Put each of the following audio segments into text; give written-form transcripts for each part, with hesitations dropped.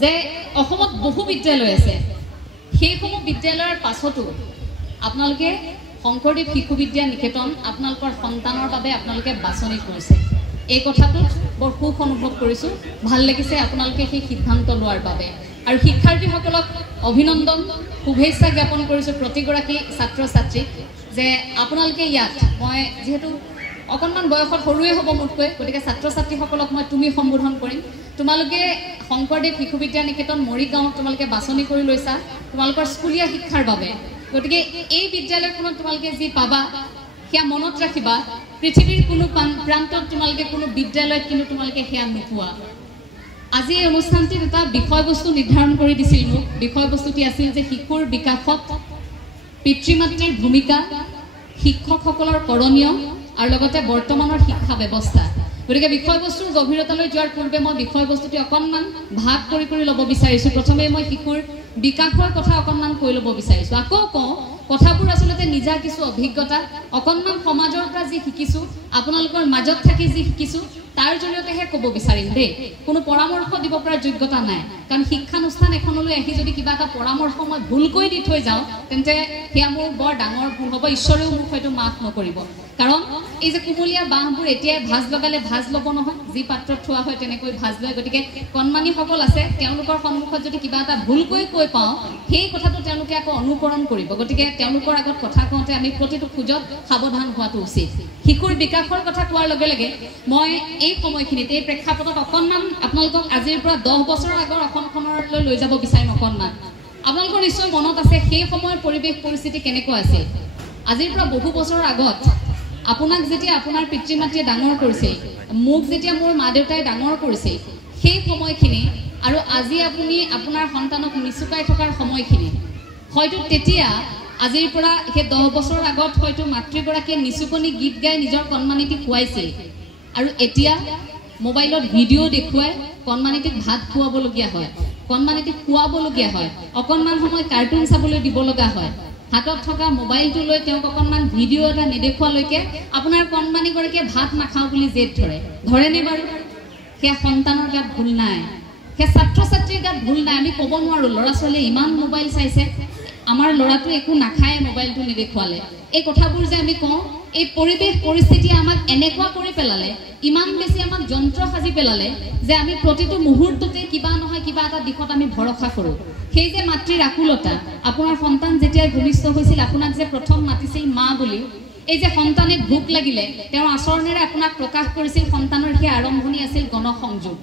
যে অসমত বহু বিদ্যালয় আছে সেইসমূহ বিদ্যালয়ৰ পাছতো আপোনালোকে শংকৰদেৱ শিশু বিদ্যা নিকেতন আপোনালোকৰ সন্তানৰ বাবে আপোনালোকে বাছনি কৰিছে এই কথাটো বৰ সুখ অনুভৱ কৰিছোঁ ভাল লাগিছে আপোনালোকে সেই সিদ্ধান্ত লোৱাৰ বাবে আৰু শিক্ষাৰ্থীসকলক অভিনন্দন শুভেচ্ছা জ্ঞাপন কৰিছোঁ প্ৰতিগৰাকী ছাত্ৰ ছাত্ৰীক যে আপোনালোকে ইয়াত মই যেহেতু অকণমান বয়সত সৰুৱে হ'ব মোতকৈ গতিকে ছাত্ৰ ছাত্ৰীসকলক মই তুমি সম্বোধন কৰিম তোমালোকে শংকৰদেৱ শিশু বিদ্যা নিকেতন মৰিগাঁৱত তোমালোকে বাছনি কৰি লৈছা তোমালোকৰ স্কুলীয়া শিক্ষাৰ বাবে গতিকে এই বিদ্যালয়খনত তোমালোকে যি পাবা সেয়া মনত ৰাখিবা পৃথিৱীৰ কোনো প্ৰান্তত তোমালোকে কোনো বিদ্যালয়ত কিন্তু তোমালোকে সেয়া নোপোৱা আজি এই অনুষ্ঠানটিত এটা বিষয়বস্তু নিৰ্ধাৰণ কৰি দিছিল মোক বিষয়বস্তুটি আছিল যে শিশুৰ বিকাশত পিতৃ মাতৃৰ ভূমিকা শিক্ষকসকলৰ কৰণীয় আৰু লগতে বৰ্তমানৰ শিক্ষা ব্যৱস্থা গতিকে বিষয়বস্তুৰ গভীৰতালৈ যোৱাৰ পূৰ্বে মই বিষয়বস্তুটি অকণমান ভাগ কৰি ল'ব বিচাৰিছোঁ প্ৰথমে মই শিশুৰ বিকাশৰ কথা অকণমান কৈ ল'ব বিচাৰিছোঁ আকৌ কওঁ কথাবোৰ আচলতে নিজা কিছু অভিজ্ঞতা অকণমান সমাজৰ পৰা যি শিকিছোঁ আপোনালোকৰ মাজত থাকি যি শিকিছোঁ তাৰ জৰিয়তেহে ক'ব বিচাৰিম দেই কোনো পৰামৰ্শ দিব পৰা যোগ্যতা নাই কাৰণ শিক্ষানুষ্ঠান এখনলৈ আহি যদি কিবা এটা পৰামৰ্শ মই ভুলকৈ দি থৈ যাওঁ তেন্তে সেয়া মোৰ বৰ ডাঙৰ ভুল হ'ব ঈশ্বৰেও মোক হয়তো মাফ নকৰিব কাৰণ এই যে কুমলীয়া বাঁহবোৰ এতিয়াই ভাজ লগালে ভাজ ল'ব নহয় যি পাত্ৰত থোৱা হয় তেনেকৈ ভাজ লয় গতিকে কণমানিসকল আছে তেওঁলোকৰ সন্মুখত যদি কিবা এটা ভুলকৈ কৈ পাওঁ সেই কথাটো তেওঁলোকে আকৌ অনুকৰণ কৰিব গতিকে তেওঁলোকৰ আগত কথা কওঁতে আমি প্ৰতিটো খোজত সাৱধান হোৱাটো উচিত শিশুৰ বিকাশৰ কথা কোৱাৰ লগে লগে মই এই সময়খিনিত এই প্ৰেক্ষাপটত অকণমান আপোনালোকক আজিৰ পৰা 10 বছৰৰ আগৰ অসমখনলৈ লৈ যাব বিচাৰিম অকণমান আপোনালোকৰ নিশ্চয় মনত আছে সেই সময়ৰ পৰিৱেশ পৰিস্থিতি কেনেকুৱা আছিল আজিৰ পৰা বহু বছৰৰ আগত আপোনাক যেতিয়া আপোনাৰ পিতৃ মাতৃয়ে ডাঙৰ কৰিছিল মোক যেতিয়া মোৰ মা দেউতাই ডাঙৰ কৰিছিল সেই সময়খিনি আৰু আজি আপুনি আপোনাৰ সন্তানক নিচুকাই থকাৰ সময়খিনি হয়তো তেতিয়া আজিৰ পৰা সেই 10 বছৰৰ আগত হয়তো মাতৃগৰাকীয়ে নিচুকনি গীত গাই নিজৰ কণমানিটিক খুৱাইছিল আৰু এতিয়া মোবাইলত ভিডিঅ' দেখুৱাই কণমানিটিক ভাত খুৱাবলগীয়া হয় কণমানিটিক খুৱাবলগীয়া হয় অকণমান সময় কাৰ্টুন চাবলৈ দিব লগা হয় হাতত থকা মোবাইলটো লৈ তেওঁক অকণমান ভিডিঅ' এটা নেদেখুৱালৈকে আপোনাৰ কণমানিগৰাকীয়ে ভাত নাখাওঁ বুলি জেদ ধৰেনে বাৰু সেয়া সন্তানৰ গাত ভুল নাই সেয়া ছাত্ৰ ছাত্ৰীৰ গাত ভুল নাই আমি ক'ব নোৱাৰোঁ ল'ৰা ছোৱালীয়ে ইমান মোবাইল চাইছে আমাৰ ল'ৰাটো একো নাখায় মোবাইলটো নেদেখুৱালে এই কথাবোৰ যে আমি কওঁ এই পৰিৱেশ পৰিস্থিতিয়ে আমাক এনেকুৱা কৰি পেলালে ইমান বেছি আমাক যন্ত্ৰ সাজি পেলালে যে আমি প্ৰতিটো মুহূৰ্ততে কিবা নহয় কিবা এটা দিশত আমি ভৰসা কৰোঁ সেই যে মাতৃৰ আকুলতা আপোনাৰ সন্তান যেতিয়া ভূমিষ্ঠ হৈছিল আপোনাক যে প্ৰথম মাতিছিল মা বুলি এই যে সন্তানে ভোক লাগিলে তেওঁৰ আচৰণেৰে আপোনাক প্ৰকাশ কৰিছিল সন্তানৰ সেই আৰম্ভণি আছিল গণসংযোগ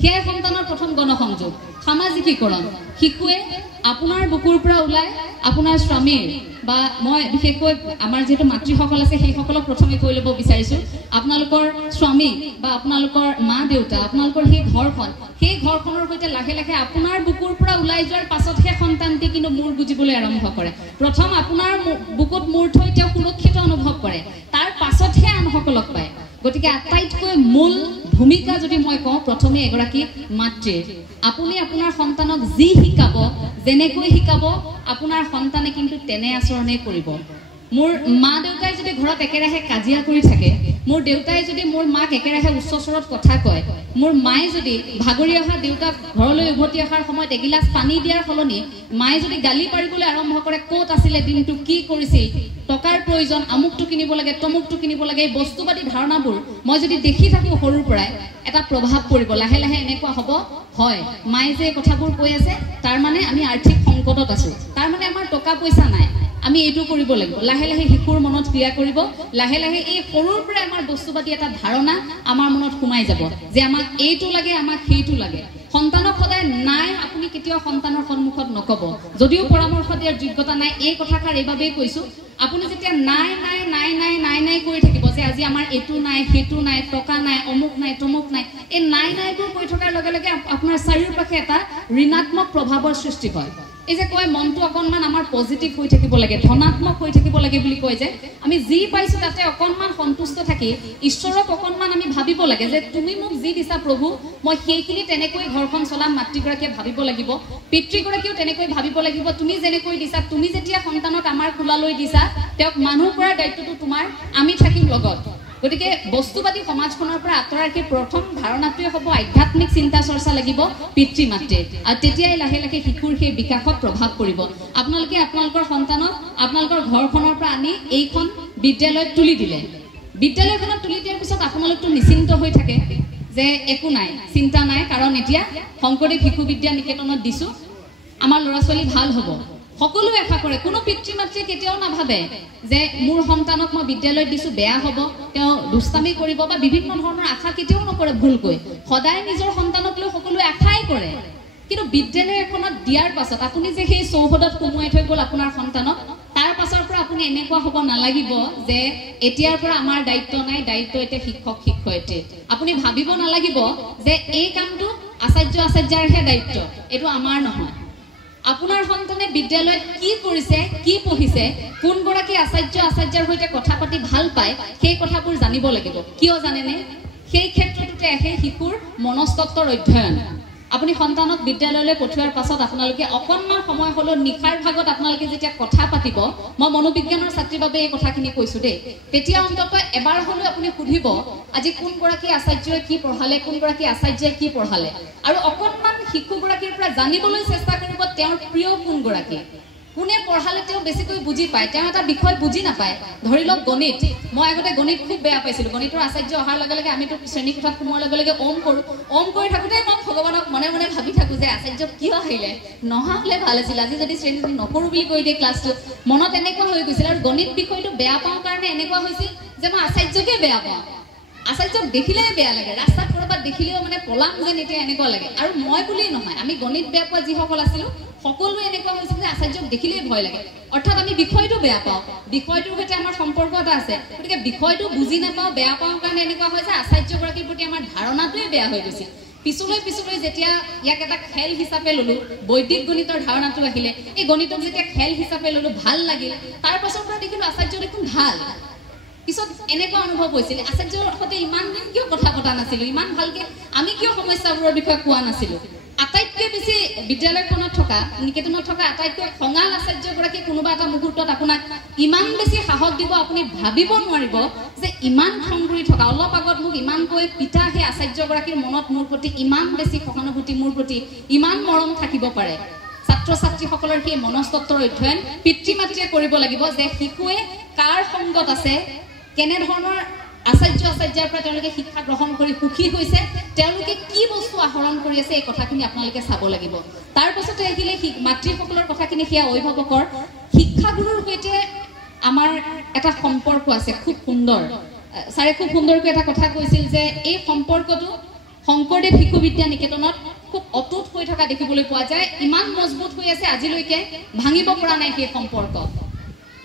সেয়াই সন্তানৰ প্ৰথম গণসংযোগ সামাজিকীকৰণ শিশুৱে আপোনাৰ বুকুৰ পৰা ওলাই আপোনাৰ স্বামীৰ বা মই বিশেষকৈ আমাৰ যেহেতু মাতৃসকল আছে সেইসকলক প্ৰথমে কৈ ল'ব বিচাৰিছোঁ আপোনালোকৰ স্বামী বা আপোনালোকৰ মা দেউতা আপোনালোকৰ সেই ঘৰখনৰ সৈতে লাহে লাহে আপোনাৰ বুকুৰ পৰা ওলাই যোৱাৰ পাছতহে সন্তানটি কিন্তু মূৰ বুজিবলৈ আৰম্ভ কৰে প্ৰথম আপোনাৰ বুকুত মূৰ থৈ তেওঁ সুৰক্ষিত অনুভৱ কৰে তাৰ পাছতহে আনসকলক পায় গতিকে আটাইতকৈ মূল ভূমিকা যদি মই কওঁ প্ৰথমে এগৰাকী মাতৃৰ আপুনি আপোনাৰ সন্তানক যি শিকাব যেনেকৈ শিকাব আপোনাৰ সন্তানে কিন্তু তেনে আচৰণে কৰিব মোৰ মা দেউতাই যদি ঘৰত একেৰাহে কাজিয়া কৰি থাকে মোৰ দেউতাই যদি মোৰ মাক একেৰাহে উচ্চ স্বৰত কথা কয় মোৰ মায়ে যদি ভাগৰি অহা দেউতাক ঘৰলৈ উভতি অহাৰ সময়ত এগিলাচ পানী দিয়াৰ সলনি মায়ে যদি গালি পাৰিবলৈ আৰম্ভ কৰে ক'ত আছিলে দিনটো কি কৰিছিল টকাৰ প্ৰয়োজন আমুকটো কিনিব লাগে তমুকটো কিনিব লাগে এই বস্তুবাদী ধাৰণাবোৰ মই যদি দেখি থাকোঁ সৰুৰ পৰাই এটা প্ৰভাৱ পৰিব লাহে লাহে এনেকুৱা হ'ব হয় মায়ে যে কথাবোৰ কৈ আছে তাৰ মানে আমি আৰ্থিক সংকটত আছোঁ তাৰ মানে আমাৰ টকা পইচা নাই আমি এইটো কৰিব লাগিব লাহে লাহে শিশুৰ মনত ক্ৰিয়া কৰিব লাহে লাহে এই সৰুৰ পৰা আমাৰ বস্তুবাদী এটা ধাৰণা আমাৰ মনত সোমাই যাব যে আমাক এইটো লাগে আমাক সেইটো লাগে সন্তানক সদায় নাই আপুনি কেতিয়াও সন্তানৰ সন্মুখত নক'ব যদিও পৰামৰ্শ দিয়াৰ যোগ্যতা নাই এই কথাষাৰ এইবাবেই কৈছোঁ আপুনি যেতিয়া নাই নাই নাই নাই নাই নাই কৰি থাকিব যে আজি আমাৰ এইটো নাই সেইটো নাই টকা নাই অমুক নাই তমুক নাই এই নাই নাইবোৰ কৈ থকাৰ লগে লগে আপোনাৰ চাৰিওপাশে এটা ঋণাত্মক প্ৰভাৱৰ সৃষ্টি হয় এই যে কয় মনটো অকণমান আমাৰ পজিটিভ হৈ থাকিব লাগে ধনাত্মক হৈ থাকিব লাগে বুলি কয় যে আমি যি পাইছোঁ তাতে অকণমান সন্তুষ্ট থাকি ঈশ্বৰক অকণমান আমি ভাবিব লাগে যে তুমি মোক যি দিছা প্ৰভু মই সেইখিনি তেনেকৈ ঘৰখন চলাম মাতৃগৰাকীয়ে ভাবিব লাগিব পিতৃগৰাকীয়েও তেনেকৈ ভাবিব লাগিব তুমি যেনেকৈ দিছা তুমি যেতিয়া সন্তানক আমাৰ কোলালৈ দিছা তেওঁক মানুহ কৰাৰ দায়িত্বটো তোমাৰ আমি থাকিম লগত গতিকে বস্তুবাদী সমাজখনৰ পৰা আঁতৰাই ৰাখি প্ৰথম ধাৰণাটোৱে হ'ব আধ্যাত্মিক চিন্তা চৰ্চা লাগিব পিতৃ মাতৃ, আৰু তেতিয়াই লাহে লাহে শিশুৰ সেই বিকাশত প্ৰভাৱ পৰিব। আপোনালোকে আপোনালোকৰ সন্তানক আপোনালোকৰ ঘৰখনৰ পৰা আনি এইখন বিদ্যালয়ত তুলি দিলে, বিদ্যালয়খনত তুলি দিয়াৰ পিছত আপোনালোকতো নিশ্চিন্ত হৈ থাকে যে একো নাই, চিন্তা নাই, কাৰণ এতিয়া শংকৰদেৱ শিশু বিদ্যা নিকেতনত দিছোঁ, আমাৰ ল'ৰা ছোৱালী ভাল হ'ব। সকলোৱে আশা কৰে, কোনো পিতৃ মাতৃয়ে কেতিয়াও নাভাবে যে মোৰ সন্তানক মই বিদ্যালয়ত দিছোঁ বেয়া হ'ব, তেওঁ দুষ্টামি কৰিব বা বিভিন্ন ধৰণৰ আশা কেতিয়াও নকৰে ভুলকৈ। সদায় নিজৰ সন্তানক লৈ সকলোৱে আশাই কৰে, কিন্তু বিদ্যালয় এখনত দিয়াৰ পাছত আপুনি যে সেই চৌহদত সোমোৱাই থৈ গ'ল আপোনাৰ সন্তানক, তাৰ পাছৰ পৰা আপুনি এনেকুৱা হ'ব নালাগিব যে এতিয়াৰ পৰা আমাৰ দায়িত্ব নাই, দায়িত্ব এতিয়া শিক্ষক শিক্ষয়িত্ৰী। আপুনি ভাবিব নালাগিব যে এই কামটো আচাৰ্য আচাৰ্যাৰহে দায়িত্ব, এইটো আমাৰ নহয়। আপোনাৰ সন্তানে বিদ্যালয়ত কি কৰিছে, কি পঢ়িছে, কোনগৰাকী আচাৰ্য আচাৰ্যাৰ সৈতে কথা পাতি ভাল পায়, সেই কথাবোৰ জানিব লাগিব। কিয় জানেনে? সেই ক্ষেত্ৰটোতে আহে শিশুৰ মনস্তত্বৰ অধ্যয়ন। আপুনি সন্তানক বিদ্যালয়লৈ পঠিওৱাৰ পাছত আপোনালোকে অকণমান সময় হ'লেও নিশাৰ ভাগত আপোনালোকে যেতিয়া কথা পাতিব, মই মনোবিজ্ঞানৰ ছাত্ৰীৰ বাবে এই কথাখিনি কৈছোঁ দেই, তেতিয়া অন্ততঃ এবাৰ হ'লেও আপুনি সুধিব আজি কোনগৰাকী আচাৰ্যই কি পঢ়ালে, কোনগৰাকী আচাৰ্যই কি পঢ়ালে, আৰু অকণমান শিশুগৰাকীৰ পৰা জানিবলৈ চেষ্টা কৰিব তেওঁৰ প্ৰিয় কোনগৰাকী, কোনে পঢ়ালে তেওঁ বেছিকৈ বুজি পায়, তেওঁ এটা বিষয় বুজি নাপায়। ধৰি লওক গণিত, মই আগতে গণিত খুব বেয়া পাইছিলোঁ। গণিতৰ আচাৰ্য অহাৰ লগে লগে আমিতো শ্ৰেণীকোঠাত সোমোৱাৰ লগে লগে ওম কৰি থাকোঁতে মই ভগৱানক মনে মনে ভাবি থাকোঁ যে আচাৰ্য কিয় আহিলে, নহা হ'লে ভাল আছিল, আজি যদি শ্ৰেণীত নকৰোঁ বুলি কৈ দিয়ে ক্লাছটো, মনত এনেকুৱা হৈ গৈছিল। আৰু গণিত বিষয়টো বেয়া পাওঁ কাৰণে এনেকুৱা হৈছিল যে মই আচাৰ্যকে বেয়া পাওঁ, আচাৰ্যক দেখিলেই বেয়া লাগে, ৰাস্তাত ক'ৰবাত দেখিলেও মানে পলাম যেন এতিয়া এনেকুৱা লাগে। আৰু মই বুলিয়েই নহয়, আমি গণিত বেয়া পোৱা যিসকল আছিলোঁ সকলোৱে এনেকুৱা হৈছিল যে আচাৰ্যক দেখিলেই ভয় লাগে, অৰ্থাৎ আমি বিষয়টো বেয়া পাওঁ, বিষয়টোৰ সৈতে আমাৰ সম্পৰ্ক এটা আছে। গতিকে বিষয়টো বুজি নাপাওঁ, বেয়া পাওঁ কাৰণে এনেকুৱা হয় যে আচাৰ্যগৰাকীৰ প্ৰতি আমাৰ ধাৰণাটোৱে বেয়া হৈ গৈছিল। পিছলৈ পিছলৈ যেতিয়া ইয়াক এটা খেল হিচাপে ল'লোঁ, বৈদিক গণিতৰ ধাৰণাটো আহিলে, এই গণিতক যেতিয়া খেল হিচাপে ল'লোঁ ভাল লাগিল, তাৰ পাছৰ পৰা দেখিলোঁ আচাৰ্য দেখোন ভাল। পিছত এনেকুৱা অনুভৱ হৈছিল আচাৰ্যৰ সৈতে ইমান দিন কিয় কথা পতা নাছিলোঁ, ইমান ভালকৈ আমি কিয় সমস্যাবোৰৰ বিষয়ে কোৱা নাছিলোঁ। আটাইতকৈ বেছি বিদ্যালয়খনত থকা নিকেতনত থকা আটাইতকৈ খঙাল আচাৰ্যগৰাকী কোনোবা এটা মুহূৰ্তত আপোনাক ইমান বেছি সাহস দিব, আপুনি ভাবিব নোৱাৰিব যে ইমান খং কৰি থকা, অলপ আগত মোক ইমানকৈ পিতা সেই আচাৰ্যগৰাকীৰ মনত মোৰ প্ৰতি ইমান বেছি সহানুভূতি, মোৰ প্ৰতি ইমান মৰম থাকিব পাৰে। ছাত্ৰ ছাত্ৰীসকলৰ সেই মনস্তত্বৰ অধ্যয়ন পিতৃ মাতৃয়ে কৰিব লাগিব যে শিশুৱে কাৰ সংগত আছে, কেনেধৰণৰ আচাৰ্য আচাৰ্যাৰ পৰা তেওঁলোকে শিক্ষা গ্ৰহণ কৰি সুখী হৈছে, তেওঁলোকে কি বস্তু আহৰণ কৰি আছে, এই কথাখিনি আপোনালোকে চাব লাগিব। তাৰ পাছতে আহিলে মাতৃসকলৰ কথাখিনি, সেয়া অভিভাৱকৰ শিক্ষাগুৰুৰ সৈতে আমাৰ এটা সম্পৰ্ক আছে খুব সুন্দৰ। ছাৰে খুব সুন্দৰকৈ এটা কথা কৈছিল যে এই সম্পৰ্কটো শংকৰদেৱ শিশু বিদ্যা নিকেতনত খুব অটুট হৈ থকা দেখিবলৈ পোৱা যায়, ইমান মজবুত হৈ আছে, আজিলৈকে ভাঙিব পৰা নাই সেই সম্পৰ্ক।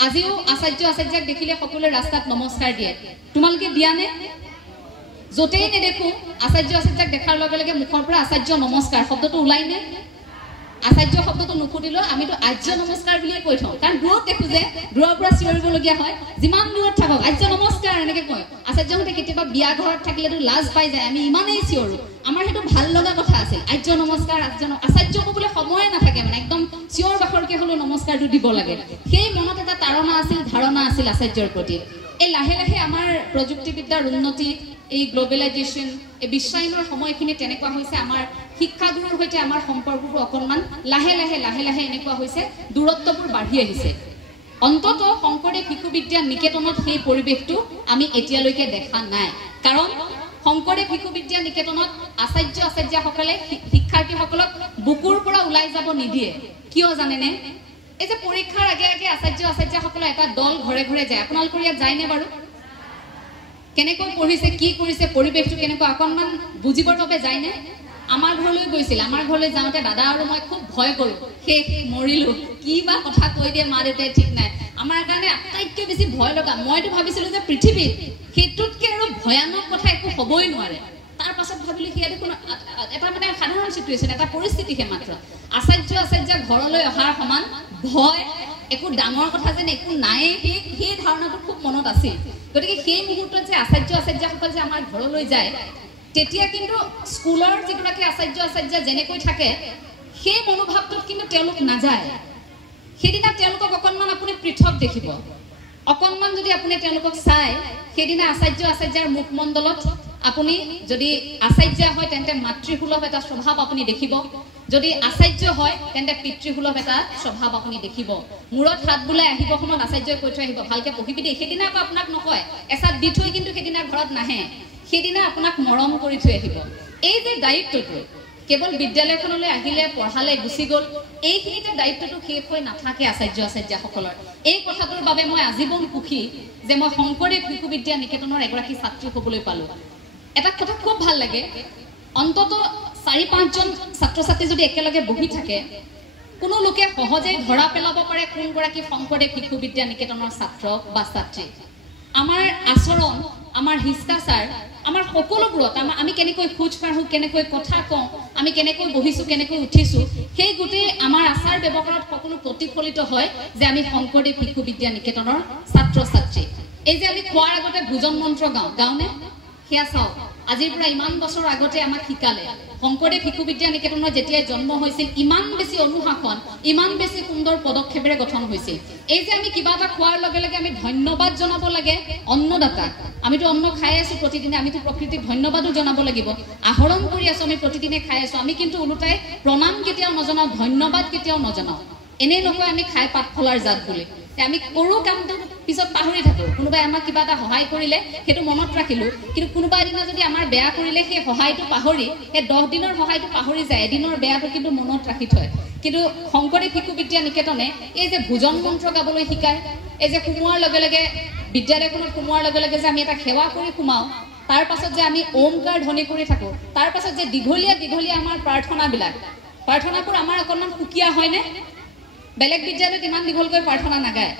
আজিও আচাৰ্য আচাৰ্যাক দেখিলে সকলোৱে ৰাস্তাত নমস্কাৰ দিয়ে, তোমালোকে দিয়া নে? য'তেই নেদেখোঁ আচাৰ্য আচাৰ্যাক দেখাৰ লগে লগে মুখৰ পৰা আচাৰ্য নমস্কাৰ শব্দটো ওলাই নে? আচাৰ্য শব্দটো নুফুটিলেও আমিতো আৰ্য নমস্কাৰ বুলিয়ে কৈ থওঁ, কাৰণ দূৰত দেখোঁ যে দূৰৰ পৰা চিঞৰিবলগীয়া হয়, যিমান দূৰত থাকক আৰ্য নমস্কাৰ এনেকৈ কয়। আচাৰ্যহঁতে কেতিয়াবা বিয়া ঘৰত থাকিলেতো লাজ পাই যায়, আমি ইমানেই চিঞৰোঁ, আমাৰ সেইটো ভাল লগা কথা আছিল। আৰ্য নমস্কাৰ, আচাৰ্য ক'বলৈ সময়ে নাথাকে, মানে একদম চিঞৰ বাখৰকৈ হ'লেও নমস্কাৰটো দিব লাগে। সেই মনত এটা তাৰণা আছিল, ধাৰণা আছিল আচাৰ্যৰ প্ৰতি। এই লাহে লাহে আমাৰ প্ৰযুক্তিবিদ্যাৰ উন্নতি, এই গ্ল'বেলাইজেশ্যন, এই বিশ্বায়নৰ সময়খিনি তেনেকুৱা হৈছে, আমাৰ শিক্ষাগুৰুৰ সৈতে আমাৰ সম্পৰ্কবোৰ অকণমান লাহে লাহে লাহে লাহে এনেকুৱা হৈছে, দূৰত্ববোৰ বাঢ়ি আহিছে। অন্ততঃ শংকৰদেৱ শিশু বিদ্যা নিকেতনত সেই পৰিৱেশটো আমি এতিয়ালৈকে দেখা নাই, কাৰণ শংকৰদেৱ শিশু বিদ্যা নিকেতনত আচাৰ্য আচাৰ্যাসকলে শিক্ষাৰ্থীসকলক বুকুৰ পৰা ওলাই যাব নিদিয়ে। কিয় জানেনে? এই যে পৰীক্ষাৰ আগে আগে আচাৰ্য আচাৰ্যাসকলৰ এটা দল ঘৰে ঘৰে যায়, আপোনালোকৰ ইয়াত যায়নে বাৰু? কেনেকৈ পঢ়িছে, কি কৰিছে, পৰিৱেশটো কেনেকুৱা অকণমান বুজিবৰ বাবে যায়নে? আমাৰ ঘৰলৈ গৈছিল, আমাৰ ঘৰলৈ যাওঁতে দাদা আৰু মই খুব ভয় কৰোঁ, শেষ মৰিলোঁ, কি বা কথা কৈ দিয়ে মা দেউতাই ঠিক নাই। আমাৰ কাৰণে আটাইতকৈ বেছি ভয় লগা, মইতো ভাবিছিলোঁ যে পৃথিৱীত সেইটোতকৈ আৰু ভয়ানক কথা একো হ'বই নোৱাৰে। তাৰ পাছত ভাবিলোঁ সেয়া দেখোন এটা মানে সাধাৰণ চিটুৱেশ্যন, এটা পৰিস্থিতিহে মাত্ৰ। আচাৰ্য আচাৰ্যা ঘৰলৈ অহাৰ সমান ভয়, একো ডাঙৰ কথা যেন একো নায়েই, সেই ধাৰণাটো খুব মনত আছিল। গতিকে সেই মুহূৰ্তত যে আচাৰ্য আচাৰ্যাসকল যে আমাৰ ঘৰলৈ যায়, তেতিয়া কিন্তু স্কুলৰ যিগৰাকী আচাৰ্য আচাৰ্যা যেনেকৈ থাকে সেই মনোভাৱটোত কিন্তু তেওঁলোক নাযায়। সেইদিনা তেওঁলোকক অকণমান আপুনি পৃথক দেখিব, অকণমান যদি আপুনি তেওঁলোকক চাই সেইদিনা আচাৰ্যাৰ মুখমণ্ডলত আপুনি যদি আচাৰ্যা হয় তেন্তে মাতৃসুলভ এটা স্বভাৱ আপুনি দেখিব, যদি আচাৰ্য হয় তেন্তে পিতৃসুলভ এটা স্বভাৱ আপুনি দেখিব। মূৰত হাত বুলাই আহিব সময়ত আচাৰ্যই কৈ থৈ আহিব ভালকে পঢ়িবি দেই। সেইদিনা আকৌ আপোনাক নকয় এচাত দি থৈ কিন্তু সেইদিনা ঘৰত নাহে, সেইদিনা আপোনাক মৰম কৰি থৈ আহিব। এই যে দায়িত্বটো কেৱল বিদ্যালয়খনলৈ আহিলে পঢ়ালে গুচি গ'ল, এইখিনিতে দায়িত্বটো শেষ হৈ নাথাকে আচাৰ্যসকলৰ। এই কথাটোৰ বাবে মই আজীৱন সুখী যে মই শংকৰদেৱ শিশু বিদ্যা নিকেতনৰ এগৰাকী ছাত্ৰী হ'বলৈ পালোঁ। এটা কথা খুব ভাল লাগে, অন্তত 4-5জন ছাত্ৰ ছাত্ৰী যদি একেলগে বহি থাকে কোনো লোকে সহজেই ধৰা পেলাব পাৰে কোনগৰাকী শংকৰদেৱ শিশু বিদ্যা নিকেতনৰ ছাত্ৰ বা ছাত্ৰী। আমাৰ আচৰণ, আমাৰ শিষ্টাচাৰ, আমাৰ সকলোবোৰত আমি কেনেকৈ খোজ কাঢ়োঁ, কেনেকৈ কথা কওঁ, আমি কেনেকৈ বহিছোঁ, কেনেকৈ উঠিছোঁ, সেই গোটেই আমাৰ আচাৰ ব্যৱহাৰত সকলো প্ৰতিফলিত হয় যে আমি শংকৰদেৱ শিশু বিদ্যা নিকেতনৰ ছাত্ৰ ছাত্ৰী। এই যে আমি খোৱাৰ আগতে ভোজন মন্ত্ৰ গাওঁনে, সেয়া চাওক আজিৰ পৰা ইমান বছৰ আগতে আমাক শিকালে। শংকৰদেৱ শিশু বিদ্যা নিকেতনৰ যেতিয়াই জন্ম হৈছিল ইমান বেছি অনুশাসন, ইমান বেছি সুন্দৰ পদক্ষেপেৰে গঠন হৈছিল। এই যে আমি কিবা এটা খোৱাৰ লগে লগে আমি ধন্যবাদ জনাব লাগে অন্নদাতাক। আমিতো অন্ন খাই আছোঁ প্ৰতিদিনে, আমিতো প্ৰকৃতিক ধন্যবাদো জনাব লাগিব। আহৰণ কৰি আছোঁ, আমি প্ৰতিদিনে খাই আছোঁ, আমি কিন্তু ওলোটাই প্ৰণাম কেতিয়াও নজনাওঁ, ধন্যবাদ কেতিয়াও নজনাওঁ। এনেই নকয় আমি খাই পাত ফলাৰ জাত বুলি। আমি কৰোঁ কামটো পিছত পাহৰি থাকোঁ। কোনোবাই আমাক কিবা এটা সহায় কৰিলে সেইটো মনত ৰাখিলোঁ, কিন্তু কোনোবা এদিনা যদি আমাৰ বেয়া কৰিলে সেই সহায়টো পাহৰি, সেই 10 দিনৰ সহায়টো পাহৰি যায়, এদিনৰ বেয়াটো কিন্তু মনত ৰাখি থয়। কিন্তু শংকৰদেৱ শিশু বিদ্যা নিকেতনে এই যে ভোজন মন্ত্ৰ গাবলৈ শিকায়, এই যে সোমোৱাৰ লগে লগে বিদ্যালয়খনত সোমোৱাৰ লগে লগে যে আমি এটা সেৱা কৰি সোমাওঁ, তাৰ পাছত যে আমি ওমকাৰ ধ্বনি কৰি থাকোঁ, তাৰ পাছত যে দীঘলীয়া আমাৰ প্ৰাৰ্থনাবোৰ আমাৰ অকণমান সুকীয়া হয়নে? বেলেগ বিদ্যালয়ত ইমান দীঘলকৈ প্ৰাৰ্থনা নাগায়।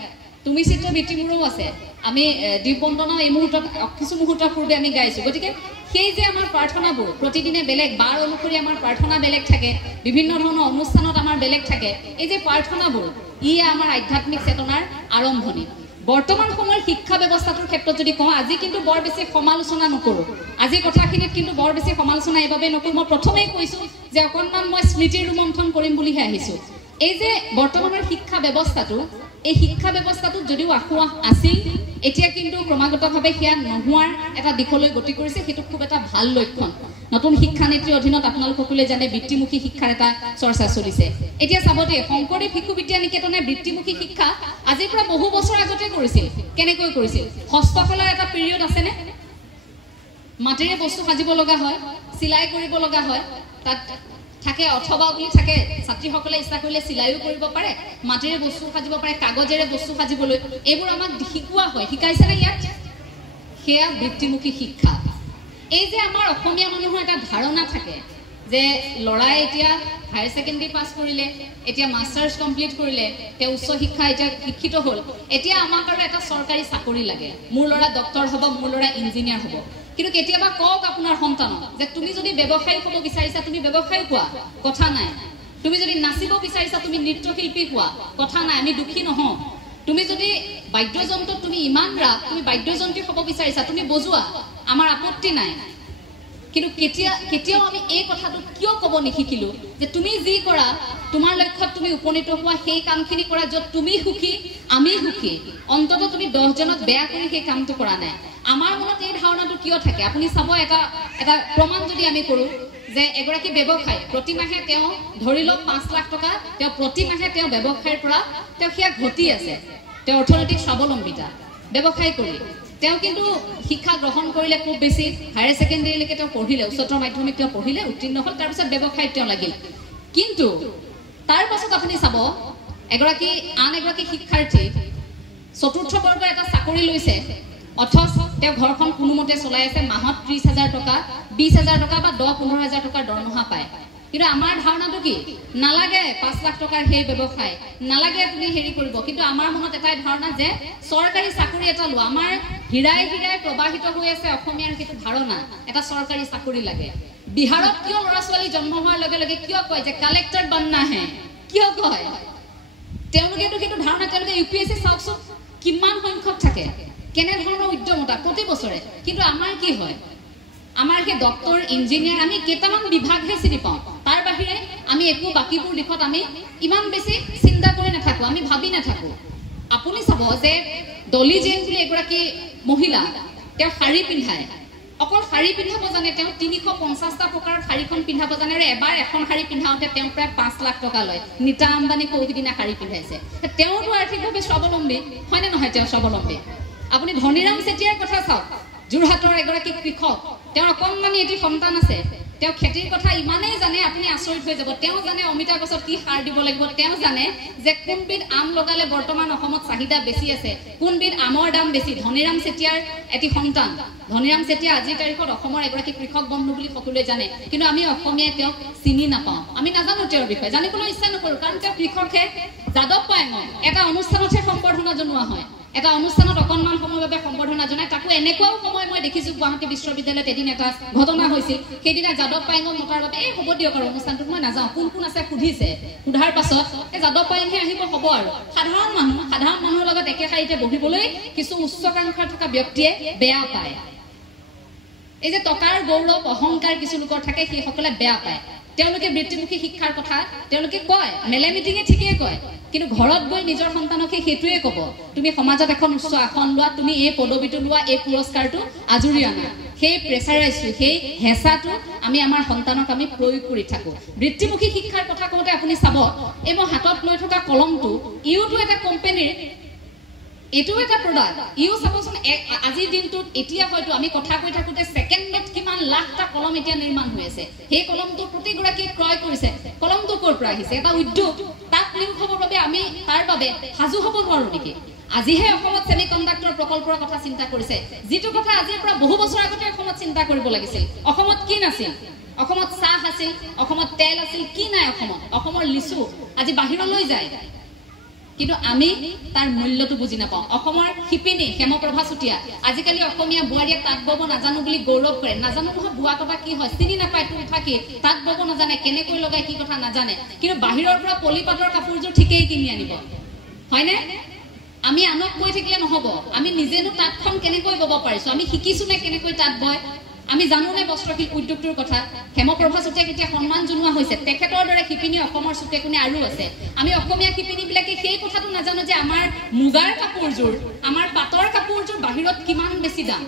তুমি চিত্ৰ বৃত্তিবোৰো আছে, আমি দ্বীপবন্দনা এই মুহূৰ্তত কিছু মুহূৰ্তৰ পূৰ্বে আমি গাইছোঁ। গতিকে সেই যে আমাৰ প্ৰাৰ্থনাবোৰ প্ৰতিদিনে বেলেগ, বাৰ অনুসৰি আমাৰ প্ৰাৰ্থনা বেলেগ থাকে, বিভিন্ন ধৰণৰ অনুষ্ঠানত আমাৰ বেলেগ থাকে। এই যে প্ৰাৰ্থনাবোৰ ই আমাৰ আধ্যাত্মিক চেতনাৰ আৰম্ভণি। বৰ্তমান সময়ৰ শিক্ষা ব্যৱস্থাটোৰ ক্ষেত্ৰত যদি কওঁ, আজি কিন্তু বৰ বেছি সমালোচনা নকৰোঁ। আজি কথাখিনিত কিন্তু বৰ বেছি সমালোচনা এইবাবেই নকৰোঁ। মই প্ৰথমেই কৈছোঁ যে অকণমান মই স্মৃতিৰ ৰোমন্থন কৰিম বুলিহে আহিছোঁ। এই যে বৰ্তমানৰ শিক্ষা ব্যৱস্থাটো, এই শিক্ষা ব্যৱস্থাটোত যদিও আসোঁৱাহ আছিল, এতিয়া কিন্তু ক্ৰমাগতভাৱে সেয়া নোহোৱাৰ এটা দিশলৈ গতি কৰিছে। সেইটো খুব এটা ভাল লক্ষণ। নতুন শিক্ষানীতিৰ অধীনত আপোনালোক সকলোৱে জানে বৃত্তিমুখী শিক্ষাৰ এটা চৰ্চা চলিছে। এতিয়া চাব দেই, শংকৰদেৱ শিশু বিদ্যা নিকেতনে বৃত্তিমুখী শিক্ষা আজিৰ পৰা বহু বছৰ আগতে কৰিছিল। কেনেকৈ কৰিছিল? হস্তকলাৰ এটা পিৰিয়ড আছেনে? মাটিৰে বস্তু সাজিব লগা হয়, চিলাই কৰিব লগা হয়, তাত থাকে অথবা বুলি থাকে। ছাত্ৰীসকলে ইচ্ছা কৰিলে চিলাইও কৰিব পাৰে, মাটিৰে বস্তু সাজিব পাৰে, কাগজেৰে বস্তু সাজিবলৈ, এইবোৰ আমাক শিকোৱা হয়। শিকাইছেনে ইয়াত? সেয়া বৃত্তিমুখী শিক্ষা। এই যে আমাৰ অসমীয়া মানুহৰ এটা ধাৰণা থাকে যে ল'ৰাই এতিয়া হায়াৰ ছেকেণ্ডেৰী পাছ কৰিলে, এতিয়া মাষ্টাৰ্ছ কমপ্লিট কৰিলে, তেওঁ উচ্চ শিক্ষা এতিয়া শিক্ষিত হ'ল, এতিয়া আমাক আৰু এটা চৰকাৰী চাকৰি লাগে, মোৰ ল'ৰা ডক্টৰ হ'ব, মোৰ ল'ৰা ইঞ্জিনিয়াৰ হ'ব। কিন্তু কেতিয়াবা কওক আপোনাৰ সন্তানক যে তুমি যদি ব্যৱসায়ী হ'ব বিচাৰিছা তুমি ব্যৱসায়ী হোৱা, কথা নাই। তুমি যদি নাচিব বিচাৰিছা তুমি নৃত্যশিল্পী হোৱা, কথা নাই, আমি দুখী নহওঁ। তুমি যদি বাদ্যযন্ত্ৰত তুমি ইমান ৰাপ, তুমি বাদ্যযন্ত্ৰী হ'ব বিচাৰিছা, তুমি বজোৱা, আমাৰ আপত্তি নাই। কিন্তু কেতিয়াও আমি এই কথাটো কিয় ক'ব নিশিকিলোঁ যে তুমি যি কৰা, তোমাৰ লক্ষ্যত তুমি উপনীত হোৱা, সেই কামখিনি কৰা য'ত তুমি সুখী, আমি সুখী। অন্ততঃ তুমি 10জনক বেয়া কৰি সেই কামটো কৰা নাই। আমাৰ মনত এই ধাৰণাটো কিয় থাকে? আপুনি চাব, এটা প্ৰমাণ যদি আমি কৰোঁ যে এগৰাকী ব্যৱসায়ী প্ৰতিমাহে তেওঁ ধৰি লওক 5 লাখ টকা তেওঁ প্ৰতিমাহে তেওঁ ব্যৱসায়ৰ পৰা তেওঁ সেয়া ঘটি আছে, তেওঁ অৰ্থনৈতিক স্বাৱলম্বিতা ব্যৱসায় কৰি। তেওঁ কিন্তু শিক্ষা গ্ৰহণ কৰিলে খুব বেছি হায়াৰ ছেকেণ্ডেৰীলৈকে তেওঁ পঢ়িলে, উচ্চতৰ মাধ্যমিক তেওঁ পঢ়িলে, উত্তীৰ্ণ হ'ল, তাৰপিছত ব্যৱসায়ত তেওঁ লাগিল। কিন্তু তাৰ পাছত আপুনি চাব আন এগৰাকী শিক্ষাৰ্থী 4ৰ্থ বৰ্গৰ এটা চাকৰি লৈছে, অথচ তেওঁ ঘৰখন কোনোমতে চলাই আছে, মাহত 30,000 টকা, 20,000 টকা বা 10-15,000 টকাৰ দৰমহা পায়। কিন্তু আমাৰ ধাৰণাটো কি? নালাগে 5 লাখ টকাৰ সেই ব্যৱসায়, নালাগে তুমি হেৰি কৰিব। কিন্তু আমাৰ মনত এটাই ধাৰণা যে চৰকাৰী চাকৰি এটা লোৱা, আমাৰ হীৰাই হীৰাই প্ৰবাহিত হৈ আছে অসমীয়াৰ সেইটো ধাৰণা, এটা চৰকাৰী চাকৰি লাগে। বিহাৰত কিয় ল'ৰা ছোৱালী জন্ম হোৱাৰ লগে লগে কিয় কয় যে কালেক্টৰ বননা হে? কিয় কয়? তেওঁলোকেতো সেইটো ধাৰণা, তেওঁলোকে UPSC চাওকচোন কিমান সংখ্যক থাকে, কেনেধৰণৰ উদ্যমতা প্ৰতি বছৰে। কিন্তু আমাৰ কি হয়? আমাৰ সেই ডক্টৰ, ইঞ্জিনিয়াৰ, আমি কেইটামান বিভাগহে চিনি পাওঁ, তাৰ বাহিৰে আমি একো বাকীবোৰ দিশত আমি ইমান বেছি চিন্তা কৰি নাথাকোঁ, আমি ভাবি নাথাকোঁ। আপুনি চাব যে ডলি জেন বুলি এগৰাকী মহিলা তেওঁ শাৰী পিন্ধায় অকল শাৰী পিন্ধাব জানে তেওঁ 350টা প্ৰকাৰৰ শাৰীখন পিন্ধাব জানে আৰু এবাৰ এখন শাৰী পিন্ধাওঁতে তেওঁ প্ৰায় 5 লাখ টকা লয় নীতা আম্বানী কৌদিনা শাৰী পিন্ধাইছে তেওঁতো আৰ্থিকভাৱে স্বাৱলম্বী হয়নে নহয় তেওঁ স্বাৱলম্বী আপুনি ধনীৰাম চেতিয়াৰ কথা চাওক যোৰহাটৰ এগৰাকী কৃষক তেওঁৰ অকণমানি এটি সন্তান আছে তেওঁ খেতিৰ কথা ইমানেই জানে আপুনি আচৰিত হৈ যাব তেওঁ জানে অমিতা গছত কি সাৰ দিব লাগিব তেওঁ জানে যে কোনবিধ আম লগালে বৰ্তমান অসমত চাহিদা বেছি আছে কোনবিধ আমৰ দাম বেছি ধনীৰাম চেতিয়াৰ এটি সন্তান ধনীৰাম চেতিয়া আজিৰ তাৰিখত অসমৰ এগৰাকী কৃষক বন্ধু বুলি সকলোৱে জানে কিন্তু আমি অসমীয়াই তেওঁক চিনি নাপাওঁ আমি নাজানো তেওঁৰ বিষয়ে জানিবলৈ ইচ্ছা নকৰোঁ কাৰণ তেওঁ কৃষকহে যাদৱ পায়েঙক এটা অনুষ্ঠানতহে সম্বৰ্ধনা জনোৱা হয় এটা অনুষ্ঠানত অকণমান সময়ৰ বাবে সম্বৰ্ধনা জনায় তাকো এনেকুৱাও সময় মই দেখিছোঁ গুৱাহাটী বিশ্ববিদ্যালয়ত এদিন এটা ঘটনা হৈছিল সেইদিনা যাদৱ পায়েঙক মতাৰ বাবে এই হ'ব দিয়ক আৰু অনুষ্ঠানটোত মই নাযাওঁ কোন কোন আছে সুধিছে সোধাৰ পাছত এই যাদৱ পায়েঙহে আহিব হ'ব আৰু সাধাৰণ মানুহৰ লগত একে শাৰীতে বহিবলৈ কিছু উচ্চাকাংক্ষা থকা ব্যক্তিয়ে বেয়া পায় এই যে টকাৰ গৌৰৱ অহংকাৰ কিছু লোকৰ থাকে সেইসকলে বেয়া পায় তেওঁলোকে বৃত্তিমুখী শিক্ষাৰ কথা তেওঁলোকে কয় মেলে মিটিঙে ঠিকেই কয় কিন্তু ঘৰত গৈ নিজৰ সন্তানকে সেইটোৱে ক'ব তুমি সমাজত এখন উচ্চ আসন লোৱা তুমি এই পদবীটো লোৱা এই পুৰস্কাৰটো আজৰি আনা সেই প্ৰেছাৰাইজটো সেই হেঁচাটো আমি আমাৰ সন্তানক আমি প্ৰয়োগ কৰি থাকোঁ বৃত্তিমুখী শিক্ষাৰ কথা কওঁতে আপুনি চাব এই মই হাতত লৈ থকা কলমটো ইউটো এটা কোম্পানীৰ এইটো এটা প্ৰডাক্ট ইউ চাবচোন আজিৰ দিনটোত এতিয়া হয়তো আমি কথা কৈ থাকোঁতে ছেকেণ্ডত কিমান লাখটা কলম এতিয়া নিৰ্মাণ হৈ আছে সেই কলমটো প্ৰতিগৰাকীয়ে ক্ৰয় কৰিছে কলমটো ক'ৰ পৰা আহিছে এটা উদ্যোগ তাক নিয়োগ হ'বৰ বাবে আমি তাৰ বাবে সাজু হ'ব নোৱাৰোঁ নেকি আজিহে অসমত ছেমি কণ্ডাক্টৰ প্ৰকল্পৰ কথা চিন্তা কৰিছে যিটো কথা আজিৰ পৰা বহু বছৰ আগতে অসমত চিন্তা কৰিব লাগিছিল অসমত কি নাছিল অসমত চাহ আছিল অসমত তেল আছিল কি নাই অসমৰ লিচু আজি বাহিৰলৈ যায় কিন্তু আমি তাৰ মূল্যটো বুজি নাপাওঁ অসমৰ শিপিনী হেমপ্ৰভা চুতীয়া আজিকালি অসমীয়া বোৱাৰীয়ে তাঁত বব নাজানো বুলি গৌৰৱ কৰে নাজানো নহয় বোৱা কটা কি হয় চিনি নাপায় তোৰ থাকি তাঁত বব নাজানে কেনেকৈ লগাই কি কথা নাজানে কিন্তু বাহিৰৰ পৰা পলিপাটৰ কাপোৰযোৰ ঠিকেই কিনি আনিব হয়নে আমি আনক কৈ থাকিলে নহ'ব আমি নিজেনো তাঁতখন কেনেকৈ বব পাৰিছোঁ আমি শিকিছোঁ নে কেনেকৈ তাঁত বয় আমি জানোনে বস্ত্ৰশিল্প উদ্যোগটোৰ কথা হেমপ্ৰভা চুতীয়াক এতিয়া সন্মান জনোৱা হৈছে তেখেতৰ দৰে শিপিনী অসমৰ চুকে কোণে আৰু আছে আমি অসমীয়া শিপিনীবিলাকে সেই কথাটো নাজানো যে আমাৰ মুগাৰ কাপোৰযোৰ আমাৰ পাটৰ কাপোৰযোৰ বাহিৰত কিমান বেছি দাম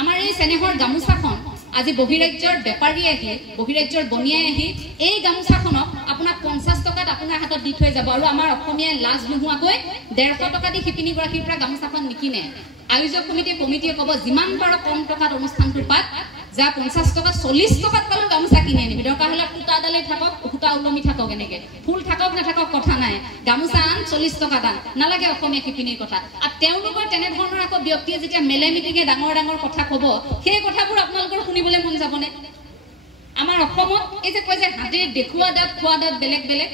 আমাৰ এই চেনেহৰ গামোচাখন আজি বহিৰাজ্যৰ বেপাৰী আহি বহিৰাজ্যৰ বনিয়াই আহি এই গামোচাখনক আপোনাক 50 টকাত আপোনাৰ হাতত দি থৈ যাব আৰু আমাৰ অসমীয়াই লাজ নোহোৱাকৈ 150 টকা দি শিপিনীগৰাকীৰ পৰা গামোচাখন নিকিনে আয়োজক কমিটিয়ে ক'ব যিমান পাৰ কম টকাত অনুষ্ঠানটো পাত যা 50 টকা 40 টকাত পালেও গামোচা কিনি আনিবি দৰকাৰ হ'লে সূতাডালেই থাকক সূতা ওলমি থাকক এনেকৈ ফুল থাকক নাথাকক কথা নাই গামোচা আন 40 টকা দাম নালাগে অসমীয়া শিপিনীৰ কথা আৰু তেওঁলোকৰ তেনেধৰণৰ আকৌ ব্যক্তিয়ে যেতিয়া মেলে মিটিঙে ডাঙৰ ডাঙৰ কথা ক'ব সেই কথাবোৰ আপোনালোকৰ শুনিবলৈ মন যাবনে আমাৰ অসমত এই যে কয় যে হাতীৰ দেখুওৱা দাঁত খোৱা দাঁত বেলেগ বেলেগ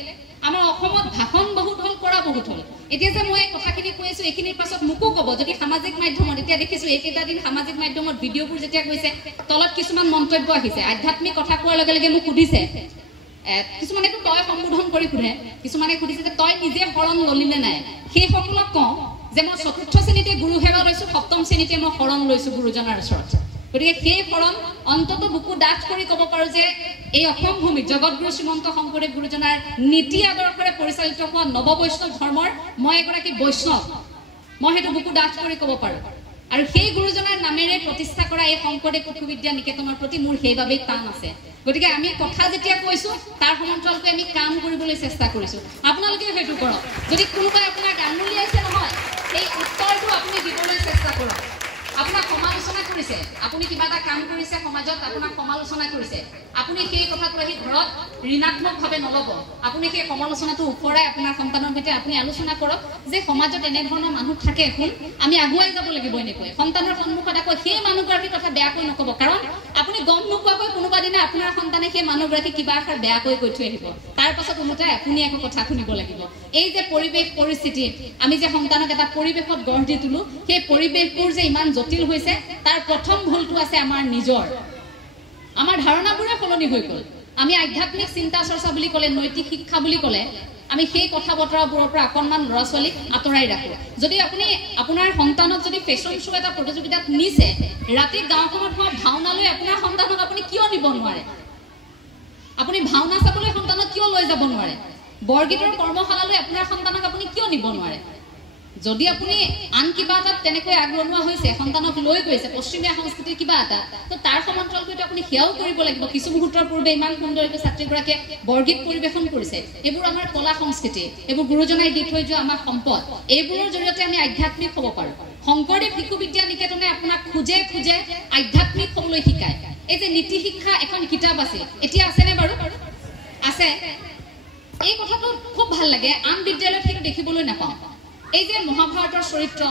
আমাৰ অসমত ভাষণ বহুত হ'ল কৰা বহুত হ'ল এতিয়া যে মই কথাখিনি কৈ আছোঁ এইখিনিৰ পাছত মোকো ক'ব যদি সামাজিক মাধ্যমত এতিয়া দেখিছোঁ এইকেইটা দিন সামাজিক মাধ্যমত ভিডিঅ'বোৰ যেতিয়া কৈছে তলত কিছুমান মন্তব্য আহিছে আধ্যাত্মিক কথা কোৱাৰ লগে লগে মোক সুধিছে কিছুমানেতো তই সম্বোধন কৰি সোধে কিছুমানে সুধিছে যে তই নিজে শৰণ ললিনে নাই সেইসকলক কওঁ যে মই 4ৰ্থ শ্ৰেণীতে গুৰু সেৱা লৈছোঁ 7ম শ্ৰেণীতে মই শৰণ লৈছোঁ গুৰুজনাৰ ওচৰত গতিকে সেই শৰণ অন্তত বুকু ডাঠ কৰি ক'ব পাৰোঁ যে এই অসম ভূমিত জগতগুৰু শ্ৰীমন্ত শংকৰদেৱ গুৰুজনাৰ নীতি আদৰ্শৰে পৰিচালিত হোৱা নৱ বৈষ্ণৱ ধৰ্মৰ মই এগৰাকী বৈষ্ণৱ মই সেইটো বুকু ডাঠ কৰি ক'ব পাৰোঁ আৰু সেই গুৰুজনাৰ নামেৰে প্ৰতিষ্ঠা কৰা এই শংকৰদেৱ শিশু বিদ্যা নিকেতনৰ প্ৰতি মোৰ সেইবাবেই টান আছে গতিকে আমি কথা যেতিয়া কৈছোঁ তাৰ সমান্তৰালকৈ আমি কাম কৰিবলৈ চেষ্টা কৰিছোঁ আপোনালোকে সেইটো কৰক যদি কোনোবাই আপোনাক আঙুলিয়াইছে নহয় সেই উত্তৰটো আপুনি দিবলৈ চেষ্টা কৰক আপোনাক সমালোচনা কৰিছে আপুনি কিবা এটা কাম কৰিছে সমাজত আপোনাক সমালোচনা কৰিছে আপুনি সেই কথাটো আহি ঘৰত ঋণাত্মকভাৱে নল'ব আপুনি সেই সমালোচনাটো ওপৰাই আপোনাৰ সন্তানৰ সৈতে আপুনি আলোচনা কৰক যে সমাজত এনেধৰণৰ মানুহ থাকে এখন আমি আগুৱাই যাব লাগিব এনেকৈ সন্তানৰ সন্মুখত আকৌ সেই মানুহগৰাকীৰ কথা বেয়াকৈ নক'ব কাৰণ আপুনি গম নোপোৱাকৈ কোনোবা দিনা আপোনাৰ সন্তানে সেই মানুহগৰাকী কিবা এষাৰ বেয়াকৈ কৈ থৈ আহিব তাৰ পাছত ওলোটাই আপুনি একো কথা শুনিব লাগিব এই যে পৰিৱেশ পৰিস্থিতি আমি যে সন্তানক এটা পৰিৱেশত গঢ় দি তোলোঁ সেই পৰিৱেশবোৰ যে ইমান জটিল হৈছে তাৰ প্ৰথম ভুলটো আছে আমাৰ নিজৰ আমাৰ ধাৰণাবোৰে সলনি হৈ গ'ল আমি আধ্যাত্মিক চিন্তা চৰ্চা বুলি ক'লে নৈতিক শিক্ষা বুলি ক'লে আমি সেই কথা বতৰাবোৰৰ পৰা অকণমান ল'ৰা ছোৱালীক আঁতৰাই ৰাখোঁ যদি আপুনি আপোনাৰ সন্তানক যদি ফেশ্বন শ্ব' এটা প্ৰতিযোগিতাত নিছে ৰাতি গাঁওখনত হোৱা ভাওনালৈ আপোনাৰ সন্তানক আপুনি কিয় নিব নোৱাৰে আপুনি ভাওনা চাবলৈ সন্তানক কিয় লৈ যাব নোৱাৰে বৰগীতৰ কৰ্মশালালৈ আপোনাৰ সন্তানক আপুনি কিয় নিব নোৱাৰে যদি আপুনি আন কিবা এটা তেনেকৈ আগৰণুৱা হৈছে সন্তানক লৈ গৈছে পশ্চিমীয়া সংস্কৃতিৰ কিবা এটা তো তাৰ সমান্তৰালকৈ আপুনি সেয়াও কৰিব লাগিব কিছু মুহূৰ্তৰ পূৰ্বে ইমান সুন্দৰকৈ ছাত্ৰীগৰাকীয়ে বৰগীত পৰিৱেশন কৰিছে এইবোৰ আমাৰ কলা সংস্কৃতি এইবোৰ গুৰুজনাই দি থৈ যোৱা আমাৰ সম্পদ এইবোৰৰ জৰিয়তে আমি আধ্যাত্মিক হ'ব পাৰোঁ শংকৰদেৱ শিশু বিদ্যা নিকেতনে আপোনাক খুজে খুজে আধ্যাত্মিক হ'বলৈ শিকায় এই যে নীতি শিক্ষা এখন কিতাপ আছে এতিয়া আছেনে বাৰু আছে এই কথাটো খুব ভাল লাগে আন বিদ্যালয়ত সেইটো দেখিবলৈ নাপাওঁ এই যে মহাভাৰতৰ চৰিত্ৰ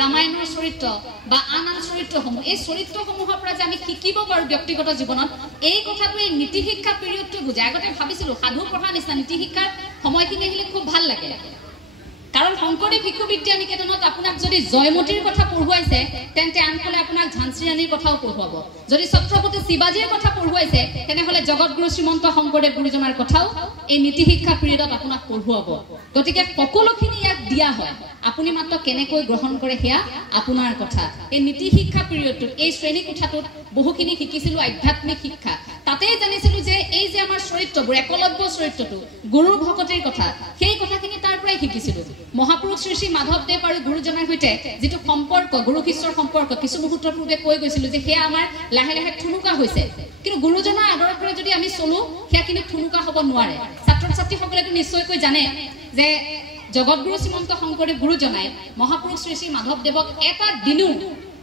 ৰামায়ণৰ চৰিত্ৰ বা আন আন চৰিত্ৰসমূহ এই চৰিত্ৰসমূহৰ পৰা যে আমি শিকিব পাৰোঁ ব্যক্তিগত জীৱনত এই কথাটো এই নীতি শিক্ষা পিৰিয়ডটো বুজায় আগতে ভাবিছিলোঁ সাধু পঢ়া নিচিনা নীতি শিক্ষাৰ সময়খিনি আহিলে খুব ভাল লাগে কাৰণ শংকৰদেৱ শিশু বিদ্যা নিকেতনত আপোনাক যদি জয়মতীৰ কথা পঢ়ুৱাইছে তেন্তে আনফালে আপোনাক ঝান্সী ৰাণীৰ কথাও পঢ়ুৱাব যদি ছত্ৰপতি শিৱাজীৰ কথা পঢ়ুৱাইছে তেনেহ'লে জগতগুৰু শ্ৰীমন্ত শংকৰদেৱ গুৰুজনাৰ কথাও এই নীতি শিক্ষা পিৰিয়ডত আপোনাক পঢ়ুৱাব গতিকে সকলোখিনি ইয়াক দিয়া হয় আপুনি মাত্ৰ কেনেকৈ গ্ৰহণ কৰে সেয়া আপোনাৰ কথা এই নীতি শিক্ষা পিৰিয়ডটোত এই শ্ৰেণী কোঠাটোত বহুখিনি শিকিছিলোঁ আধ্যাত্মিক শিক্ষা তাতেই জানিছিলোঁ যে এই যে আমাৰ চৰিত্ৰবোৰ একলব্য চৰিত্ৰটো গুৰুৰ ভকতিৰ কথা সেই কথাখিনি তাৰ পৰাই শিকিছিলোঁ মহাপুৰুষ শ্ৰী শ্ৰী মাধৱদেৱ আৰু গুৰুজনাৰ সৈতে যিটো সম্পৰ্ক গুৰু শিষ্যৰ সম্পৰ্ক কিছু মুহূৰ্তৰ পূৰ্বে কৈ গৈছিলোঁ যে সেয়া আমাৰ লাহে লাহে ঠুনুকা হৈছে কিন্তু গুৰুজনাৰ আদৰৰ পৰা যদি আমি চলোঁ সেয়া কিন্তু ঠুনুকা হ'ব নোৱাৰে ছাত্ৰ ছাত্ৰীসকলেতো নিশ্চয়কৈ জানে যে জগতগুৰু শ্ৰীমন্ত শংকৰদেৱ গুৰুজনাই মহাপুৰুষ শ্ৰী শ্ৰী মাধৱদেৱক এটা দিনো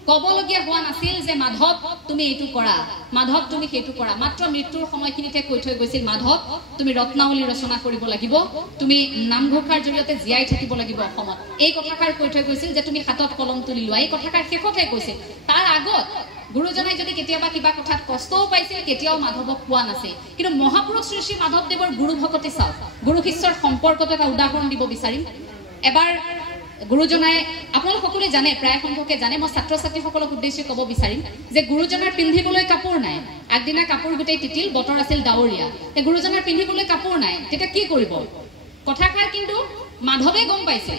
ক'বলগীয়া হোৱা নাছিল যে মাধৱ তুমি এইটো কৰা মাধৱ তুমি সেইটো কৰা মাত্ৰ মৃত্যুৰ সময়খিনিতে কৈ থৈ গৈছিল মাধৱ তুমি ৰত্নাৱলী ৰচনা কৰিব লাগিব তুমি নামঘোষাৰ জৰিয়তে জীয়াই থাকিব লাগিব অসমত এই কথাষাৰ কৈ থৈ গৈছিল যে তুমি হাতত কলম তুলি লোৱা এই কথাষাৰ শেষতহে কৈছিল তাৰ আগত গুৰুজনাই যদি কেতিয়াবা কিবা কথাত কষ্টও পাইছিল কেতিয়াও মাধৱক পোৱা নাছিল কিন্তু মহাপুৰুষ শ্ৰী শ্ৰী মাধৱদেৱৰ গুৰু ভকতি চাওক গুৰু শিষ্যৰ সম্পৰ্কত এটা উদাহৰণ দিব বিচাৰিম এবাৰ গুৰুজনাই আপোনালোক সকলোৱে জানে প্ৰায় সংখ্যকে জানে মই ছাত্ৰ ছাত্ৰীসকলক উদ্দেশ্যি ক'ব বিচাৰিম যে গুৰুজনাৰ পিন্ধিবলৈ কাপোৰ নাই আগদিনা কাপোৰ গোটেই তিতিল বতৰ আছিল ডাৱৰীয়া এই গুৰুজনাৰ পিন্ধিবলৈ কাপোৰ নাই তেতিয়া কি কৰিব কথাষাৰ কিন্তু মাধৱে গম পাইছে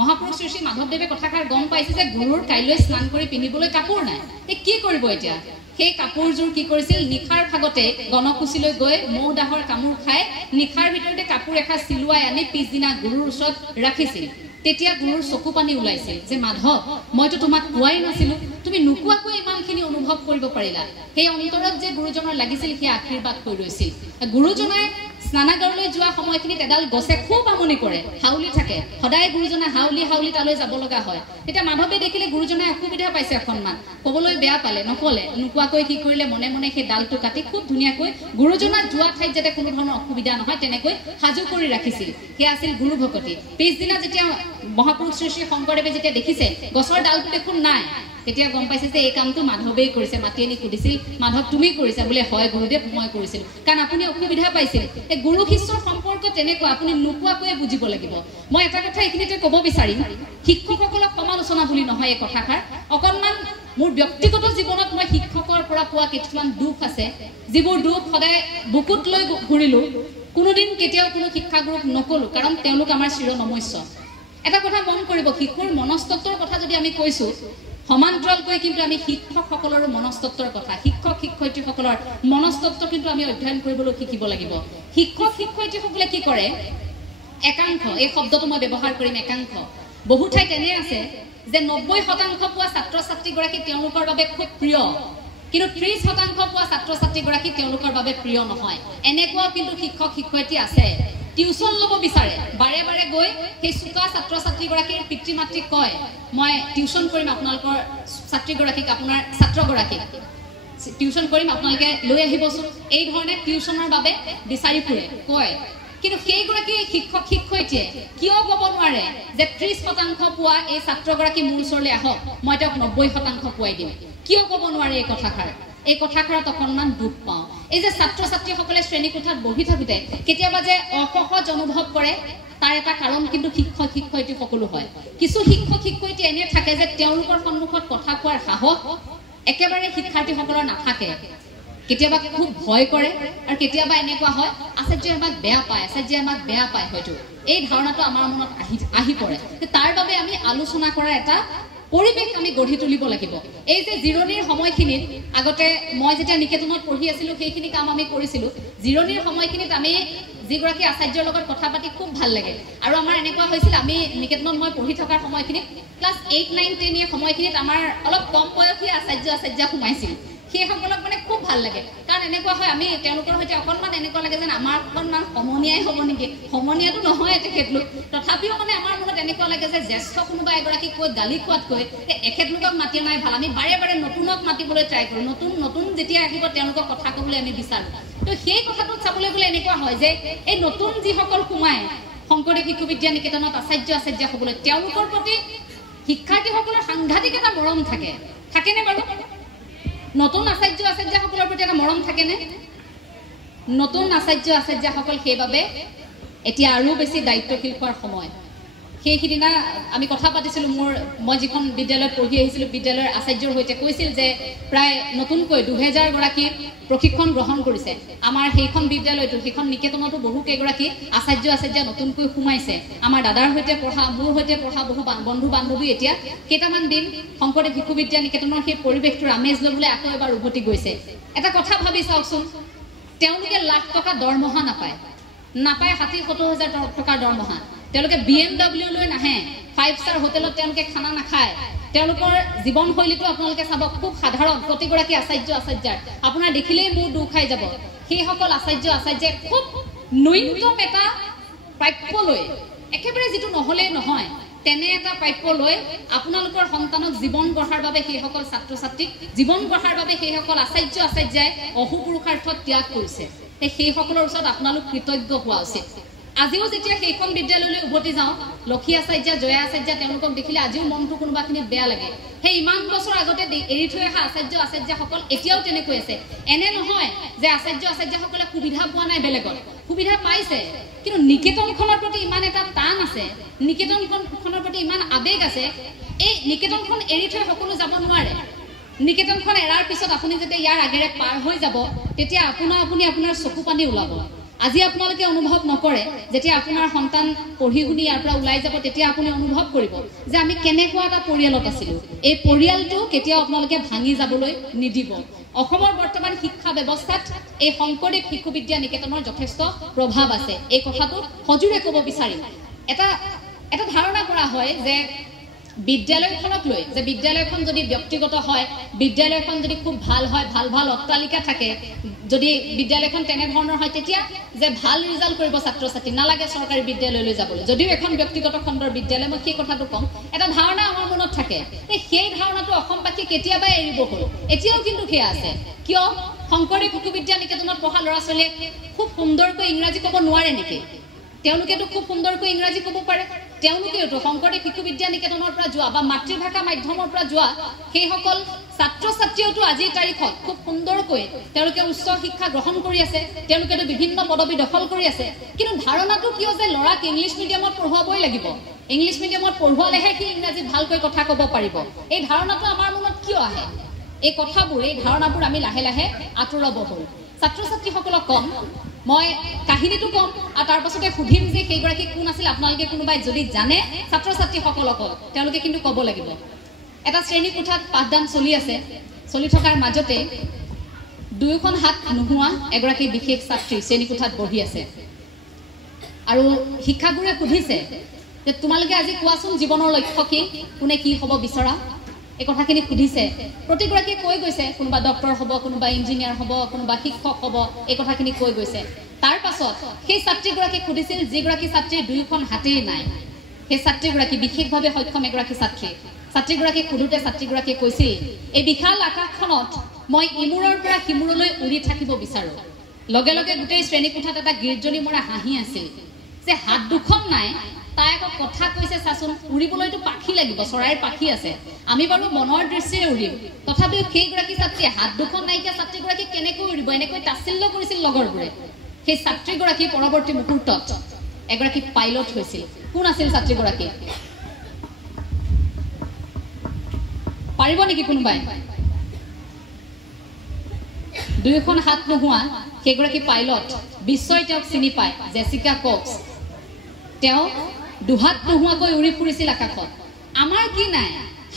মহাপুৰুষ শ্ৰী শ্ৰী মাধৱদেৱে কথাষাৰ গম পাইছে যে গুৰুৰ কাইলৈ স্নান কৰি পিন্ধিবলৈ কাপোৰ নাই এই কি কৰিব এতিয়া সেই কাপোৰযোৰ কি কৰিছিল নিশাৰ ভাগতে গণকুচিলৈ গৈ মৌ দাহৰ কামোৰ খাই নিশাৰ ভিতৰতে কাপোৰ এসাঁজ চিলুৱাই আনি পিছদিনা গুৰুৰ ওচৰত ৰাখিছিল তেতিয়া গুৰুৰ চকু পানী ওলাইছিল যে মাধৱ মইতো তোমাক কোৱাই নাছিলোঁ তুমি নোকোৱাকৈ ইমানখিনি অনুভৱ কৰিব পাৰিলা সেই অন্তৰত যে গুৰুজনৰ লাগিছিল সেই আশীৰ্বাদ হৈ ৰৈছিল গুৰুজনাই স্নানাগাৰলৈ যোৱা সময়খিনিত এডাল গছে খুব আমনি কৰে হাউলি থাকে সদায় গুৰুজনা হাউলি হাউলি তালৈ যাব লগা হয় তেতিয়া মাধৱে দেখিলে গুৰুজনাই অসুবিধা পাইছে অকণমান ক'বলৈ বেয়া পালে নক'লে নোকোৱাকৈ কি কৰিলে মনে মনে সেই ডালটো কাটি খুব ধুনীয়াকৈ গুৰুজনাৰ যোৱা ঠাইত যাতে কোনো ধৰণৰ অসুবিধা নহয় তেনেকৈ সাজু কৰি ৰাখিছিল সেয়া আছিল গুৰু ভকতি পিছদিনা যেতিয়া মহাপুৰুষ শ্ৰী শ্ৰী শংকৰদেৱে যেতিয়া দেখিছে গছৰ ডালটো দেখোন নাই তেতিয়া গম পাইছে যে এই কামটো মাধৱেই কৰিছে মাতি আনি সুধিছিল মাধৱ তুমি কৰিছা বোলে হয় গুৰুদেৱ মই কৰিছিলোঁ কাৰণ আপুনি অসুবিধা পাইছিল এই গুৰু শিষ্যৰ সম্পৰ্ক তেনেকুৱা আপুনি নোকোৱাকৈয়ে বুজিব লাগিব মই এটা কথা এইখিনিতে ক'ব বিচাৰিম শিক্ষকসকলক সমালোচনা বুলি নহয় এই কথাষাৰ অকণমান মোৰ ব্যক্তিগত জীৱনত মই শিক্ষকৰ পৰা পোৱা কিছুমান দুখ আছে যিবোৰ দুখ সদায় বুকুত লৈ ঘূৰিলোঁ কোনোদিন কেতিয়াও কোনো শিক্ষাগুৰুক নক'লোঁ কাৰণ তেওঁলোক আমাৰ চিৰনমস্য এটা কথা মন কৰিব শিশুৰ মনস্তত্বৰ কথা যদি আমি কৈছোঁ সমান্তৰালকৈ কিন্তু আমি শিক্ষকসকলৰ মনস্তত্বৰ কথা শিক্ষক শিক্ষয়িত্ৰীসকলৰ মনস্তত্ব কিন্তু আমি অধ্যয়ন কৰিবলৈ শিকিব লাগিব শিক্ষক শিক্ষয়িত্ৰীসকলে কি কৰে একাংশ এই শব্দটো মই ব্যৱহাৰ কৰিম একাংশ বহু ঠাইত এনে আছে যে 90% পোৱা ছাত্ৰ ছাত্ৰীগৰাকী তেওঁলোকৰ বাবে খুব প্ৰিয় কিন্তু 30% পোৱা ছাত্ৰ ছাত্ৰীগৰাকী তেওঁলোকৰ বাবে প্ৰিয় নহয় এনেকুৱাও কিন্তু শিক্ষক শিক্ষয়িত্ৰী আছে টিউচন ল'ব বিচাৰে বাৰে বাৰে গৈ সেই চোকা ছাত্ৰ ছাত্ৰীগৰাকীৰ পিতৃ মাতৃক কয় মই টিউচন কৰিম আপোনালোকৰ ছাত্ৰীগৰাকীক আপোনাৰ ছাত্ৰগৰাকীক টিউচন কৰিম আপোনালোকে লৈ আহিবচোন এই ধৰণে টিউচনৰ বাবে বিচাৰি ফুৰে কয় কিন্তু সেইগৰাকী শিক্ষক শিক্ষয়িত্ৰীয়ে কিয় ক'ব নোৱাৰে যে 30% পোৱা এই ছাত্ৰগৰাকী মোৰ ওচৰলৈ আহক মই তেওঁক 90% পোৱাই দিম কিয় ক'ব নোৱাৰে এই কথাষাৰ এই কথাষাৰত অকণমান দুখ পাওঁ এই যে ছাত্ৰ ছাত্ৰীসকলে শ্ৰেণীকোঠাত বহি থাকোঁতে কেতিয়াবা যে অসহজ অনুভৱ কৰে তাৰ এটা কাৰণ কিন্তু শিক্ষক শিক্ষয়িত্ৰী সকলো হয় কিছু শিক্ষক শিক্ষয়িত্ৰী এনে থাকে যে তেওঁলোকৰ সন্মুখত কথা কোৱাৰ সাহস একেবাৰে শিক্ষাৰ্থীসকলৰ নাথাকে কেতিয়াবা খুব ভয় কৰে আৰু কেতিয়াবা এনেকুৱা হয় আচাৰ্যই আমাক বেয়া পায় হয়তো এই ধাৰণাটো আমাৰ মনত আহি পৰে তাৰ বাবে আমি আলোচনা কৰাৰ এটা পৰিৱেশ আমি গঢ়ি তুলিব লাগিব এই যে জিৰণিৰ সময়খিনিত আগতে মই যেতিয়া নিকেতনত পঢ়ি আছিলোঁ সেইখিনি কাম আমি কৰিছিলোঁ জিৰণিৰ সময়খিনিত আমি যিগৰাকী আচাৰ্যৰ লগত কথা পাতি খুব ভাল লাগে আৰু আমাৰ এনেকুৱা হৈছিল আমি নিকেতনত মই পঢ়ি থকাৰ সময়খিনিত ক্লাছ 8, 9, 10 এই সময়খিনিত আমাৰ অলপ কম বয়সীয়া আচাৰ্য সোমাইছিল সেইসকলক মানে খুব ভাল লাগে কাৰণ এনেকুৱা হয় আমি তেওঁলোকৰ সৈতে অকণমান এনেকুৱা লাগে যেন আমাৰ অকণমান সমনীয়াই হ'ব নেকি সমনীয়াটো নহয় তেখেতলোক তথাপিও মানে আমাৰ মনত এনেকুৱা লাগে যে জ্যেষ্ঠ কোনোবা এগৰাকী কৈ গালি খোৱাতকৈ এখেতলোকক মাতি নাই ভাল আমি বাৰে বাৰে নতুনক মাতিবলৈ ট্ৰাই কৰোঁ নতুন যেতিয়া আহিব তেওঁলোকক কথা ক'বলৈ আমি বিচাৰোঁ তো সেই কথাটোত চাবলৈ গ'লে এনেকুৱা হয় যে এই নতুন যিসকল সোমায় শংকৰদেৱ শিশু বিদ্যা নিকেতনত আচাৰ্য হ'বলৈ তেওঁলোকৰ প্ৰতি শিক্ষাৰ্থীসকলৰ সাংঘাতিক এটা মৰম থাকেনে বাৰু নতুন আচাৰ্যসকলৰ প্ৰতি এটা মৰম থাকেনে নতুন আচাৰ্যসকল সেইবাবে এতিয়া আৰু বেছি দায়িত্বশীল হোৱাৰ সময় সেইদিনা আমি কথা পাতিছিলোঁ মই যিখন বিদ্যালয়ত পঢ়ি আহিছিলোঁ বিদ্যালয়ৰ আচাৰ্যৰ সৈতে কৈছিল যে প্ৰায় নতুনকৈ 2000 গৰাকী প্ৰশিক্ষণ গ্ৰহণ কৰিছে আমাৰ সেইখন বিদ্যালয়টো সেইখন নিকেতনতো বহুকেইগৰাকী আচাৰ্য নতুনকৈ সোমাইছে আমাৰ দাদাৰ সৈতে পঢ়া মোৰ সৈতে পঢ়া বহু বন্ধু বান্ধৱী এতিয়া কেইটামান দিন শংকৰদেৱ শিশু বিদ্যা নিকেতনৰ সেই পৰিৱেশটোৰ আমেজ ল'বলৈ আকৌ এবাৰ উভতি গৈছে এটা কথা ভাবি চাওকচোন তেওঁলোকে লাখ টকা দৰমহা নাপায় 60-70 টকাৰ দৰমহা তেওঁলোকে BMW লৈ নাহে 5-star হোটেলত তেওঁলোকে খানা নাখায় তেওঁলোকৰ জীৱনশৈলীটো আপোনালোকে চাব খুব সাধাৰণ প্ৰতিগৰাকী আচাৰ্যাৰ আপোনাৰ দেখিলেই মোৰ দুখ খাই যাব সেইসকল আচাৰ্যে খুব ন্যূনতম এটা প্ৰাপ্য লৈ একেবাৰে যিটো নহ'লেই নহয় তেনে এটা প্ৰাপ্য লৈ আপোনালোকৰ সন্তানক জীৱন গঢ়াৰ বাবে সেইসকল ছাত্ৰ ছাত্ৰীক জীৱন গঢ়াৰ বাবে সেইসকল আচাৰ্যাই অহোপুৰুষাৰ্থত ত্যাগ কৰিছে সেইসকলৰ ওচৰত আপোনালোক কৃতজ্ঞ হোৱা উচিত আজিও যেতিয়া সেইখন বিদ্যালয়লৈ উভতি যাওঁ লক্ষী আচাৰ্য জয়া আচাৰ্য তেওঁলোকক দেখিলে আজিও মনটো কোনোবাখিনিত বেয়া লাগে সেই ইমান বছৰ আগতে এৰি থৈ অহা আচাৰ্যসকল এতিয়াও তেনেকৈ আছে এনে নহয় যে আচাৰ্যসকলে সুবিধা পোৱা নাই বেলেগত সুবিধা পাইছে কিন্তু নিকেতনখনৰ প্ৰতি ইমান এটা টান আছে নিকেতনখনৰ প্ৰতি ইমান আবেগ আছে এই নিকেতনখন এৰি থৈ সকলো যাব নোৱাৰে নিকেতনখন এৰাৰ পিছত আপুনি যেতিয়া ইয়াৰ আগেৰে পাৰ হৈ যাব তেতিয়া আপুনি আপোনাৰ চকু পানী ওলাব আজি আপোনালোকে অনুভৱ নকৰে যেতিয়া আপোনাৰ সন্তান পঢ়ি শুনি ইয়াৰ পৰা ওলাই যাব তেতিয়া আপুনি অনুভৱ কৰিব যে আমি কেনেকুৱা এটা পৰিয়ালত আছিলোঁ এই পৰিয়ালটো কেতিয়াও আপোনালোকে ভাঙি যাবলৈ নিদিব অসমৰ বৰ্তমান শিক্ষা ব্যৱস্থাত এই শংকৰদেৱ শিশু বিদ্যা নিকেতনৰ যথেষ্ট প্ৰভাৱ আছে এই কথাটো সজোৰে ক'ব বিচাৰিম এটা ধাৰণা কৰা হয় যে বিদ্যালয়খনক লৈ যে বিদ্যালয়খন যদি ব্যক্তিগত হয় বিদ্যালয়খন যদি খুব ভাল হয় ভাল অট্টালিকা থাকে যদি বিদ্যালয়খন তেনেধৰণৰ হয় তেতিয়া যে ভাল ৰিজাল্ট কৰিব ছাত্ৰ ছাত্ৰী নালাগে চৰকাৰী বিদ্যালয়লৈ যাবলৈ যদিও এখন ব্যক্তিগত খণ্ডৰ বিদ্যালয় মই সেই কথাটো কম এটা ধাৰণা আমাৰ মনত থাকে সেই ধাৰণাটো অসমবাসী কেতিয়াবা এৰিব হ'ল এতিয়াও কিন্তু সেয়া আছে কিয় শংকৰদেৱ শিশু বিদ্যা নিকেতনত পঢ়া ল'ৰা ছোৱালীয়ে খুব সুন্দৰকৈ ইংৰাজী ক'ব নোৱাৰে নেকি তেওঁলোকেতো খুব সুন্দৰকৈ ইংৰাজী ক'ব পাৰে তেওঁলোকেওতো শংকৰদেৱ শিশু বিদ্যা নিকেতনৰ পৰা যোৱা বা মাতৃভাষা মাধ্যমৰ পৰা যোৱা সেইসকল ছাত্ৰ ছাত্ৰীয়েওতো আজিৰ তাৰিখত খুব সুন্দৰকৈ তেওঁলোকে উচ্চ শিক্ষা গ্ৰহণ কৰি আছে তেওঁলোকেতো বিভিন্ন পদবী দখল কৰি আছে কিন্তু ধাৰণাটো কিয় যে ল'ৰাক ইংলিছ মিডিয়ামত পঢ়ুৱাবই লাগিব ইংলিছ মিডিয়ামত পঢ়ুৱালেহে সি ইংৰাজীত ভালকৈ কথা ক'ব পাৰিব এই ধাৰণাটো আমাৰ মনত কিয় আহে এই ধাৰণাবোৰ আমি লাহে লাহে আঁতৰাব হ'ল ছাত্ৰ ছাত্ৰীসকলক কম মই কাহিনীটো কম আৰু তাৰ পাছতে সুধিম যে সেইগৰাকী কোন আছিল আপোনালোকে কোনোবাই যদি জানে ছাত্ৰ ছাত্ৰীসকলক তেওঁলোকে কিন্তু ক'ব লাগিব এটা শ্ৰেণী কোঠাত পাঠদান চলি থকাৰ মাজতে দুয়োখন হাত নোহোৱা এগৰাকী বিশেষ ছাত্ৰী শ্ৰেণী কোঠাত বহি আছে আৰু শিক্ষাগুৰুৱে সুধিছে যে তোমালোকে আজি কোৱাচোন জীৱনৰ লক্ষ্য কি কোনে কি হ'ব বিচৰা এই কথাখিনি সুধিছে প্ৰতিগৰাকীয়ে কৈ গৈছে কোনোবা ডক্টৰ হ'ব কোনোবা ইঞ্জিনিয়াৰ হ'ব কোনোবা শিক্ষক হ'ব এই কথাখিনি কৈ গৈছে তাৰ পাছত সেই ছাত্ৰীগৰাকীক সুধিছিল যিগৰাকী ছাত্ৰীৰ দুয়োখন হাতেই নাই সেই ছাত্ৰীগৰাকী বিশেষভাৱে সক্ষম এগৰাকী ছাত্ৰীগৰাকীক সোধোতে ছাত্ৰীগৰাকীয়ে কৈছিল এই বিশাল আকাশখনত মই ইমূৰৰ পৰা সিমূৰলৈ উৰি থাকিব বিচাৰোঁ লগে লগে গোটেই শ্ৰেণী কোঠাত এটা গীৰ্জনী মৰা হাঁহি আছিল যে হাত দুখন নাই তাই আকৌ কথা কৈছে চাচোন উৰিবলৈতো পাখি লাগিব চৰাইৰ পাখি আছে আমি বাৰু মনৰ দৃষ্টিৰে উৰিম তথাপিও সেইগৰাকী ছাত্ৰীয়ে হাত দুখন নাইকিয়া ছাত্ৰীগৰাকী কেনেকৈ উৰিব এনেকৈ তাচ্ছিল্য কৰিছিল লগৰবোৰে সেই ছাত্ৰীগৰাকী পৰৱৰ্তী মুহূৰ্তত এগৰাকী পাইলট হৈছিল কোন আছিল ছাত্ৰীগৰাকী পাৰিব নেকি কোনোবাই দুয়োখন হাত নোহোৱা সেইগৰাকী পাইলট বিশ্বই তেওঁক চিনি পায় জেছিকা কক্স তেওঁ দুহাত নোহোৱাকৈ উৰি ফুৰিছিল আকাশত আমাৰ কি নাই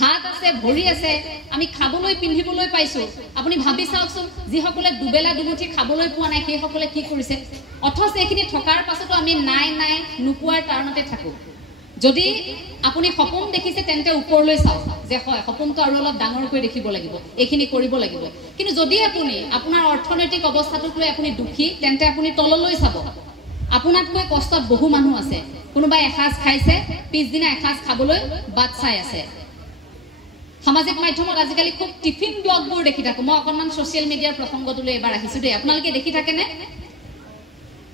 হাত আছে ভৰি আছে আমি খাবলৈ পিন্ধিবলৈ পাইছো আপুনি ভাবি চাওকচোন যিসকলে দুবেলা দুমুঠি খাবলৈ পোৱা নাই সেইসকলে কি কৰিছে অথচ এইখিনি থকাৰ পাছতো আমি নাই নাই নোপোৱাৰ কাৰণতে থাকো যদি আপুনি সপোন দেখিছে তেন্তে ওপৰলৈ চাওক যে হয় সপোনটো আৰু অলপ ডাঙৰকৈ দেখিব লাগিব এইখিনি কৰিব লাগিব কিন্তু যদি আপুনি আপোনাৰ অৰ্থনৈতিক অৱস্থাটোক লৈ আপুনি দুখী তেন্তে আপুনি তললৈ চাব আপোনাতকৈ কষ্টত বহু মানুহ আছে কোনোবাই এসাঁজ খাইছে পিছদিনা এসাঁজ খাবলৈ বাট চাই আছে সামাজিক মাধ্যমত আজিকালি খুব টিফিন ব্লগবোৰ দেখি থাকো মই অকণমান ছ'চিয়েল মিডিয়াৰ প্ৰসংগটোলৈ এবাৰ আহিছো দেই আপোনালোকে দেখি থাকেনে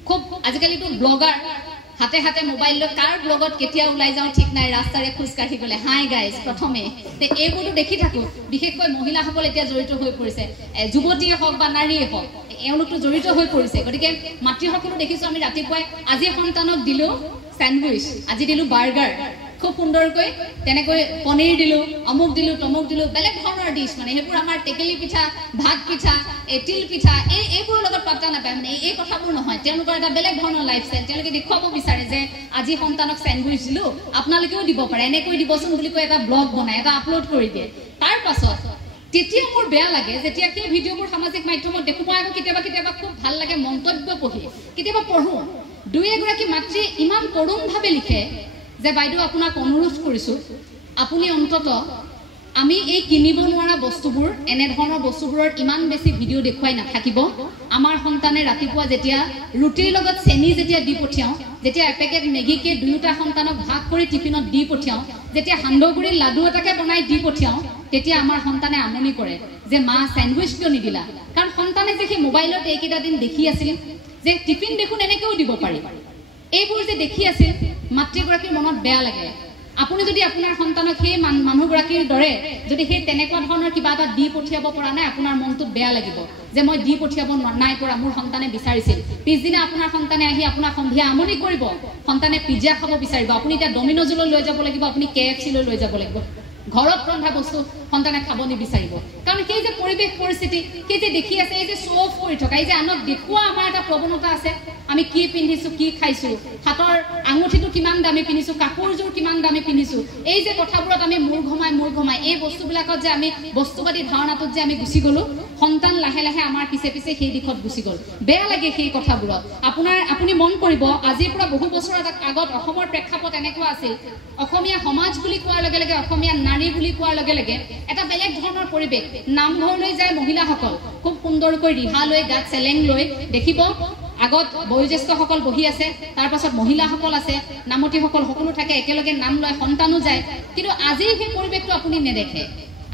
খুব আজিকালিতো ব্লগাৰ হাতে হাতে মোবাইল লৈ কাৰ ব্লগত কেতিয়া ওলাই যাওঁ ঠিক নাই ৰাস্তাৰে খোজ কাঢ়ি গ'লে হাই গাইজ প্ৰথমে এইবোৰতো দেখি থাকো বিশেষকৈ মহিলাসকল এতিয়া জড়িত হৈ পৰিছে যুৱতীয়ে হওক বা নাৰীয়ে হওক এওঁলোকতো জড়িত হৈ পৰিছে গতিকে মাতৃসকলো দেখিছো আমি ৰাতিপুৱাই আজি সন্তানক দিলো স্যান্ডউইচ আজি দিলো বাৰ্গাৰ খুব সুন্দৰকৈ তেনেকৈ পনীৰ দিলো অমুক দিলো তমুক দিলো বেলেগ ধৰণৰ ডিশ মানে সেইবোৰ আমাৰ টেকেলি পিঠা ভাত পিঠা তিল পিঠা এইবোৰৰ লগত পাত্তা নাপায় মানে এই কথাবোৰ নহয় তেওঁলোকৰ এটা বেলেগ ধৰণৰ লাইফষ্টাইল তেওঁলোকে দেখুৱাব বিচাৰে যে আজি সন্তানক স্যান্ডউইচ দিলো আপোনালোকেও দিব পাৰে এনেকৈ দিবচোন বুলি কৈ এটা ব্লগ বনাই এটা আপলোড কৰি দিয়ে তাৰ পাছত তেতিয়া মোৰ বেয়া লাগে যেতিয়া সেই ভিডিঅ'বোৰ সামাজিক মাধ্যমত দেখো মই আকৌ কেতিয়াবা কেতিয়াবা খুব ভাল লাগে মন্তব্য পঢ়ি কেতিয়াবা পঢ়ো দুই এগৰাকী মাতৃ ইমান কৰুণভাৱে লিখে যে বাইদেউ আপোনাক অনুৰোধ কৰিছো আপুনি অন্তত আমি এই কিনিব নোৱাৰা বস্তুবোৰ এনে ধৰণৰ বস্তুবোৰৰ ইমান বেছি ভিডিঅ' দেখুৱাই নাথাকিব আমাৰ সন্তানে ৰাতিপুৱা যেতিয়া ৰুটিৰ লগত চেনি যেতিয়া দি পঠিয়াওঁ যেতিয়া এপেকেট মেগীকে দুয়োটা সন্তানক ভাগ কৰি টিফিনত দি পঠিয়াওঁ যেতিয়া সান্দহগুৰিৰ লাডু এটাকে বনাই দি পঠিয়াওঁ তেতিয়া আমাৰ সন্তানে আমনি কৰে যে মা স্যান্ডউইচ কিয় নিদিলা কাৰণ সন্তানে যে সেই মোবাইলত এইকেইটা দিন দেখি আছিল যে টিফিন দেখোন এনেকৈও দিব পাৰি এইবোৰ যে দেখি আছিল মাতৃগৰাকীৰ মনত বেয়া লাগে আপুনি যদি আপোনাৰ সন্তানক সেই মানুহগৰাকীৰ দৰে যদি সেই তেনেকুৱা ধৰণৰ কিবা এটা দি পঠিয়াব পৰা নাই আপোনাৰ মনটোত বেয়া লাগিব যে মই দি পঠিয়াব নাই পৰা মোৰ সন্তানে বিচাৰিছিল পিছদিনা আপোনাৰ সন্তানে আহি আপোনাক সন্ধিয়া আমনি কৰিব সন্তানে পিজ্জা খাব বিচাৰিব আপুনি এতিয়া ডমিন'জলৈ লৈ যাব লাগিব আপুনি KFC লৈ যাব লাগিব ঘৰত ৰন্ধা বস্তু সন্তানে খাব নিবিচাৰিব কাৰণ সেই যে পৰিৱেশ পৰিস্থিতি সেই যে দেখি আছে এই যে শ্ব' অফ কৰি থকা এই যে আনক দেখুওৱা আমাৰ এটা প্ৰৱণতা আছে আমি কি পিন্ধিছো কি খাইছো হাতৰ আঙুঠিটো কিমান দামী পিন্ধিছো কাপোৰযোৰ কিমান দামী পিন্ধিছো এই যে কথাবোৰত আমি মূৰ ঘমাই এই বস্তুবিলাকত যে আমি বস্তুবাদী ধাৰণাটোত যে আমি গুচি গ'লো সন্তান লাহে লাহে আমাৰ পিছে পিছে সেই দিশত গুচি গ'ল বেয়া লাগে সেই কথাবোৰত আপুনি মন কৰিব আজিৰ পৰা বহু বছৰ আগত অসমৰ প্ৰেক্ষাপট এনেকুৱা আছিল অসমীয়া সমাজ বুলি কোৱাৰ লগে লগে অসমীয়া নাৰী বুলি কোৱাৰ লগে লগে এটা বেলেগ ধৰণৰ পৰিৱেশ নামঘৰলৈ যায় মহিলাসকল খুব সুন্দৰকৈ ৰিহা লৈ গাত চেলেং লৈ দেখিব আগত বয়োজ্যেষ্ঠসকল বহি আছে তাৰ পাছত মহিলাসকল আছে নামতীসকল সকলো থাকে একেলগে নাম লয় সন্তানো যায় কিন্তু আজি সেই পৰিৱেশটো আপুনি নেদেখে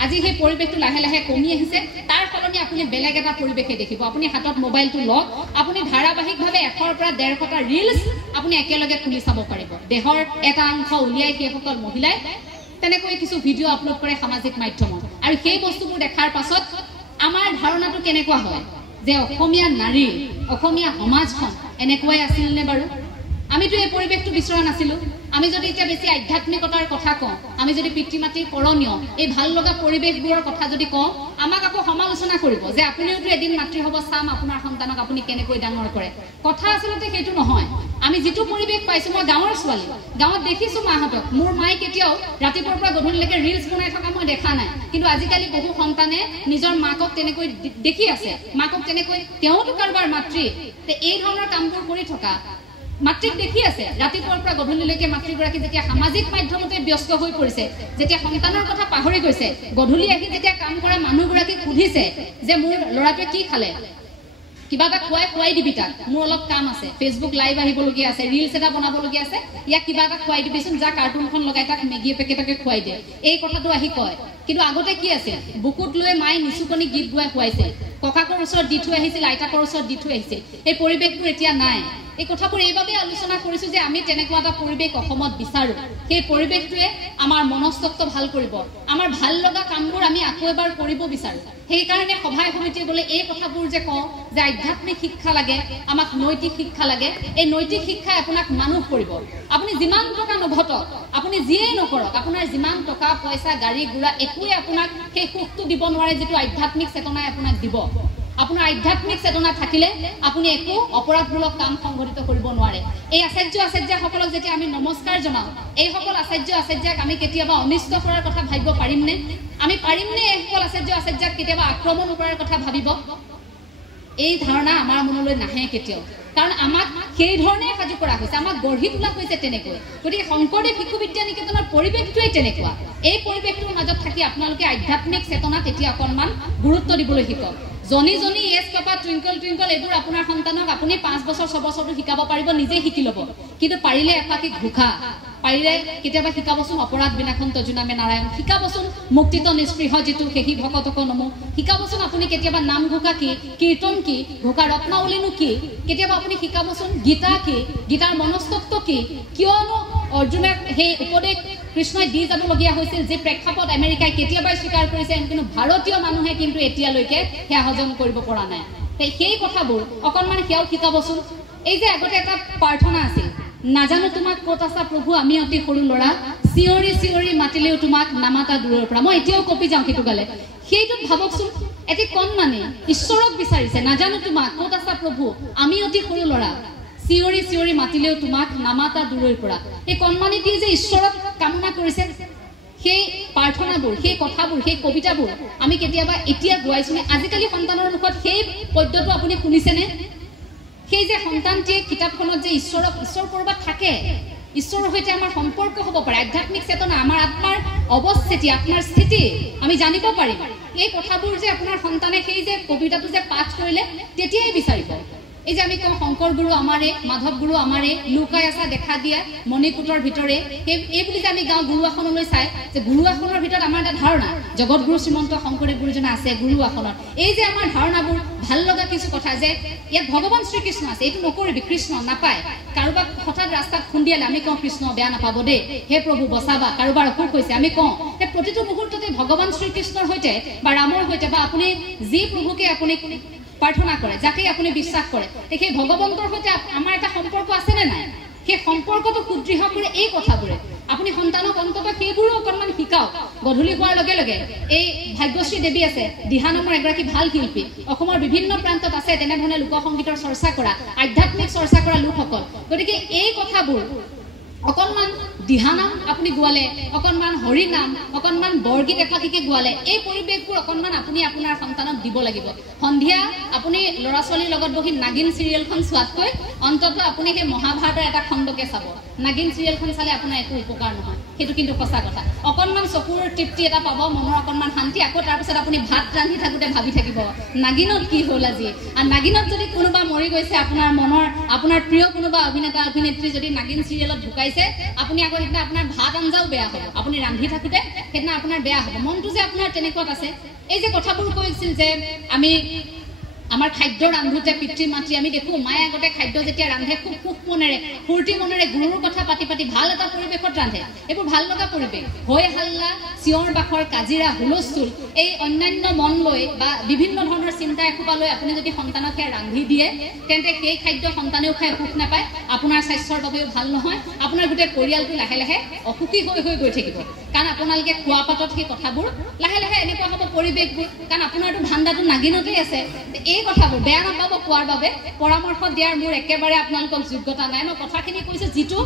আজি সেই পৰিৱেশটো লাহে লাহে কমি আহিছে তাৰ ফলনি আপুনি বেলেগ এটা পৰিৱেশে দেখিব আপুনি হাতত মোবাইলটো লওক আপুনি ধাৰাবাহিকভাৱে 100ৰ পৰা 150টা ৰিলছ আপুনি একেলগে খুলি চাব পাৰিব দেহৰ এটা অংশ উলিয়াই সেইসকল মহিলাই তেনেকৈ কিছু ভিডিঅ' আপলোড কৰে সামাজিক মাধ্যমত আৰু সেই বস্তুবোৰ দেখাৰ পাছত আমাৰ ধাৰণাটো কেনেকুৱা হয় যে অসমীয়া নাৰী অসমীয়া সমাজখন এনেকুৱাই আছিল নে বাৰু আমিতো এই পৰিৱেশটো বিচৰা নাছিলো আমি যদি এতিয়া বেছি আধ্যাত্মিকতাৰ কথা কওঁ আমি যদি পিতৃ মাতৃৰ কৰণীয় এই ভাল লগা পৰিৱেশবোৰৰ কথা যদি কওঁ আমাক আকৌ সমালোচনা কৰিব যে আপুনিওতো এদিন মাতৃ হ'ব চাম আপোনাৰ সন্তানক আপুনি কেনেকৈ ডাঙৰ কৰে কথা আচলতে সেইটো নহয় আমি যিটো পৰিৱেশ পাইছো মই গাঁৱৰ ছোৱালী গাঁৱত দেখিছো মাহঁতক মোৰ মায়ে কেতিয়াও ৰাতিপুৱাৰ পৰা গধূলিলৈকে ৰিলছ বনাই থকা মই দেখা নাই কিন্তু আজিকালি বহু সন্তানে নিজৰ মাকক তেনেকৈ দেখি আছে মাকক তেনেকৈ তেওঁতো কাৰোবাৰ মাতৃ এই ধৰণৰ কামবোৰ কৰি থকা মাতৃক দেখি আছে ৰাতিপুৱাৰ পৰা গধূলিলৈকে মাতৃগৰাকী যেতিয়া সামাজিক মাধ্যমতে ব্যস্ত হৈ পৰিছে যেতিয়া সন্তানৰ কথা পাহৰি গৈছে গধূলি আহি যেতিয়া কাম কৰা মানুহগৰাকীক সুধিছে যে মোৰ ল'ৰাটোৱে কি খালে কিবা এটা খুৱাই দিবি তাক মোৰ অলপ কাম আছে ফেচবুক লাইভ আহিবলগীয়া আছে ৰিলছ এটা বনাবলগীয়া আছে ইয়াক কিবা এটা খুৱাই দিবিচোন যা কাৰ্টুনখন লগাই তাক মেগী পেকেটকে খুৱাই দিয়ে এই কথাটো আহি কয় কিন্তু আগতে কি আছিল বুকুত লৈ মায়ে নিচুকনি গীত গোৱাই খুৱাইছিল ককাকৰ ওচৰত দি থৈ আহিছিল আইতাকৰ ওচৰত দি থৈ আহিছিল এই পৰিৱেশটো এতিয়া নাই এই কথাবোৰ এইভাবে আলোচনা কৰিছো যে আমি তেনেকুৱা এটা পৰিৱেশ অসমত বিচাৰো সেই পৰিৱেশটোৱে আমাৰ মনস্তত্ব ভাল কৰিব আমাৰ ভাল লগা কামবোৰ আমি আকৌ এবাৰ কৰিব বিচাৰো সেই কাৰণে সভাই সমিতিয়ে বলে এই কথাবোৰ যে কওঁ যে আধ্যাত্মিক শিক্ষা লাগে আমাক নৈতিক শিক্ষা লাগে এই নৈতিক শিক্ষাই আপোনাক মানুহ কৰিব আপুনি যিমান টকা নঘটক আপুনি যিয়ে নকৰক আপোনাৰ যিমান টকা পইচা গাড়ী গুৰা একোৱে আপোনাক সেই সুখটো দিব নোৱাৰে যেটো আধ্যাত্মিক চেতনাই আপোনাক দিব আপোনাৰ আধ্যাত্মিক চেতনা থাকিলে আপুনি একো অপৰাধমূলক কাম সংঘটিত কৰিব নোৱাৰে এই আচাৰ্যসকলক যেতিয়া আমি নমস্কাৰ জনাওঁ এইসকল আচাৰ্যাক আমি কেতিয়াবা অনিষ্ট কৰাৰ কথা ভাবিব পাৰিমনে আমি পাৰিমনে এইসকল আচাৰ্যাক কেতিয়াবা আক্ৰমণ কৰাৰ কথা ভাবিব এই ধাৰণা আমাৰ মনলৈ নাহে কেতিয়াও কাৰণ আমাক সেই ধৰণে সাজু কৰা হৈছে আমাক গঢ়ি তোলা হৈছে তেনেকৈ গতিকে শংকৰদেৱ শিশু বিদ্যা নিকেতনৰ পৰিৱেশটোৱেই তেনেকুৱা এই পৰিৱেশটোৰ মাজত থাকি আপোনালোকে আধ্যাত্মিক চেতনা তেতিয়া অকণমান গুৰুত্ব দিবলৈ শিকক জনি এছ পাপা টুইংকল এইবোৰ আপোনাৰ সন্তানক আপুনি 5 বছৰ 6 বছৰটো শিকাব পাৰিব নিজে শিকি ল'ব কিন্তু পাৰিলে এপাকি ঘোষা পাৰিলে কেতিয়াবা শিকাবচোন অপৰাধ বিনাশন তজুনামে নাৰায়ণ শিকাবচোন মুক্তিত নিষ্পৃহ যিটো সেহি ভকতক নমো শিকাবচোন আপুনি কেতিয়াবা নাম ঘোষা কি কীৰ্তন কি ঘোষা ৰত্নাৱলীনো কি কেতিয়াবা আপুনি শিকাবচোন গীতা কি গীতাৰ মনস্তত্ব কি কিয়নো অৰ্জুনে সেই উপদেশ কৃষ্ণই দি যাবলগীয়া হৈছিল যে প্ৰেক্ষাপট আমেৰিকাই কেতিয়াবাই স্বীকাৰ কৰিছে কিন্তু ভাৰতীয় মানুহে কিন্তু এতিয়ালৈকে সেয়া হজম কৰিব পৰা নাই সেই কথাবোৰ অকণমান সেয়াও শিকাবচোন এই যে আগতে এটা প্ৰাৰ্থনা আছিল নাজানো তোমাক ক'ত আছা প্ৰভু আমি অতি সৰু ল'ৰা চিঞৰি মাতিলেও তোমাক নামাতা দূৰৰ পৰা মই এতিয়াও কপি যাওঁ সেইটো গালে সেইটোত ভাবকচোন এটি কণমানি ঈশ্বৰক বিচাৰিছে নাজানো তোমাক ক'ত আছা প্ৰভু আমি অতি সৰু ল'ৰা চিঞৰি মাতিলেও তোমাক নামাতা দূৰৰ পৰা এই কণমানিটিয়ে যে ঈশ্বৰক কামনা কৰিছে সেই প্ৰাৰ্থনাবোৰ সেই কথাবোৰ সেই কবিতাবোৰ আমি কেতিয়াবা এতিয়া গোৱাইছোনে আজিকালি সন্তানৰ মুখত সেই পদ্যটো আপুনি শুনিছেনে সেই যে সন্তানটিয়ে কিতাপখনত যে ঈশ্বৰ কৰবাত থাকে ঈশ্বৰৰ সৈতে আমাৰ সম্পৰ্ক হ'ব পাৰে আধ্যাত্মিক চেতনা আমাৰ আত্মাৰ অৱস্থিতি আপোনাৰ স্থিতি আমি জানিব পাৰিম এই কথাবোৰ যে আপোনাৰ সন্তানে সেই যে কবিতাটো যে পাঠ কৰিলে তেতিয়াই বিচাৰিব এই যে আমি কওঁ শংকৰ গুৰু আমাৰে মাধৱ গুৰু আমাৰে লুকাই আছা দেখা দিয়া মণিকূটৰ ভিতৰে এই বুলি যে আমি গাঁও গুৰু আসনলৈ চাই যে গুৰু আসনৰ ভিতৰত আমাৰ এটা ধাৰণা জগত গুৰু শ্ৰীমন্ত শংকৰদেৱ গুৰুজনা আছে গুৰু আসনত এই যে আমাৰ ধাৰণাবোৰ ভাল লগা কিছু কথা যে ইয়াত ভগৱান শ্ৰীকৃষ্ণ আছে এইটো নকৰিবি কৃষ্ণ নাপায় কাৰোবাক হঠাৎ ৰাস্তাত খুন্দিয়ালে আমি কওঁ কৃষ্ণ বেয়া নাপাব দেই হে প্ৰভু বচাবা কাৰোবাৰ অসুখ হৈছে আমি কওঁ যে প্ৰতিটো মুহূৰ্ততে ভগৱান শ্ৰীকৃষ্ণৰ সৈতে বা ৰামৰ সৈতে বা আপুনি যি প্ৰভুকে আপুনি প্ৰাৰ্থনা কৰে যাকে আপুনি বিশ্বাস কৰে সেই ভগৱন্তৰ সৈতে আমাৰ এটা সম্পৰ্ক আছে নে নাই সেই সম্পৰ্কটো সুদৃঢ় কৰে এই কথাবোৰে আপুনি সন্তানক অন্তত সেইবোৰো অকণমান শিকাওক গধূলি হোৱাৰ লগে লগে এই ভাগ্যশ্ৰী দেৱী আছে দিহা নামৰ এগৰাকী ভাল শিল্পী অসমৰ বিভিন্ন প্ৰান্তত আছে তেনেধৰণে লোকসংগীতৰ চৰ্চা কৰা আধ্যাত্মিক চৰ্চা কৰা লোকসকল গতিকে এই কথাবোৰ অকণমান দিহানাম আপুনি গোৱালে অকণমান হৰি নাম অকণমান বৰগীত এফাকিকে গোৱালে এই পৰিৱেশবোৰ অকণমান আপুনি আপোনাৰ সন্তানক দিব লাগিব সন্ধিয়া আপুনি ল'ৰা ছোৱালীৰ লগত বহি নাগিন চিৰিয়েলখন চোৱাতকৈ অন্তত আপুনি সেই মহাভাৰতৰ এটা খণ্ডকে চাব নাগিন চিৰিয়েলখন চালে আপোনাৰ একো উপকাৰ নহয় সেইটো কিন্তু সঁচা কথা অকণমান চকুৰ তৃপ্তি এটা পাব মনৰ অকণমান শান্তি আকৌ তাৰপিছত আপুনি ভাত ৰান্ধি থাকোঁতে ভাবি থাকিব নাগিনত কি হ'ল আজি আৰু নাগিনত যদি কোনোবা মৰি গৈছে আপোনাৰ মনৰ আপোনাৰ প্ৰিয় কোনোবা অভিনেতা অভিনেত্ৰী যদি নাগিন চিৰিয়েলত ঢুকাইছে আপুনি আকৌ সেইদিনা আপোনাৰ ভাত আঞ্জাও বেয়া হ'ব আপুনি ৰান্ধি থাকোঁতে সেইদিনা আপোনাৰ বেয়া হ'ব মনটো যে আপোনাৰ তেনেকুৱাত আছে এই যে কথাবোৰ কৈছিল যে আমি আমাৰ খাদ্য ৰান্ধোতে পিতৃ মাতৃ আমি দেখো মায়ে আগতে খাদ্য যেতিয়া ৰান্ধে খুব সুখ মনেৰে ফূৰ্তি মনেৰে গুৰুৰ কথা পাতি ভাল এটা পৰিৱেশত ৰান্ধে এইবোৰ ভাল লগা পৰিৱেশ হৈ হাল্লা চিঞৰ বাখৰ কাজিৰা হুলস্থুল এই অন্যান্য মন লৈ বা বিভিন্ন ধৰণৰ চিন্তা এসোপা লৈ আপুনি যদি সন্তানক সেয়া ৰান্ধি দিয়ে তেন্তে সেই খাদ্য সন্তানেও খাই সুখ নাপায় আপোনাৰ স্বাস্থ্যৰ বাবেও ভাল নহয় আপোনাৰ গোটেই পৰিয়ালটো লাহে লাহে অসুখী হৈ গৈ থাকিব কাৰণ আপোনালোকে খোৱা পাতত সেই কথাবোৰ লাহে লাহে এনেকুৱা হ'ব পৰিৱেশবোৰ কাৰণ আপোনাৰতো ধান্দাটো নাগিনতেই আছে এই কথাবোৰ বেয়া নাপাব কোৱাৰ বাবে পৰামৰ্শ দিয়াৰ মোৰ একেবাৰে আপোনালোকক যোগ্যতা নাই মই কথাখিনি কৈছোঁ যিটো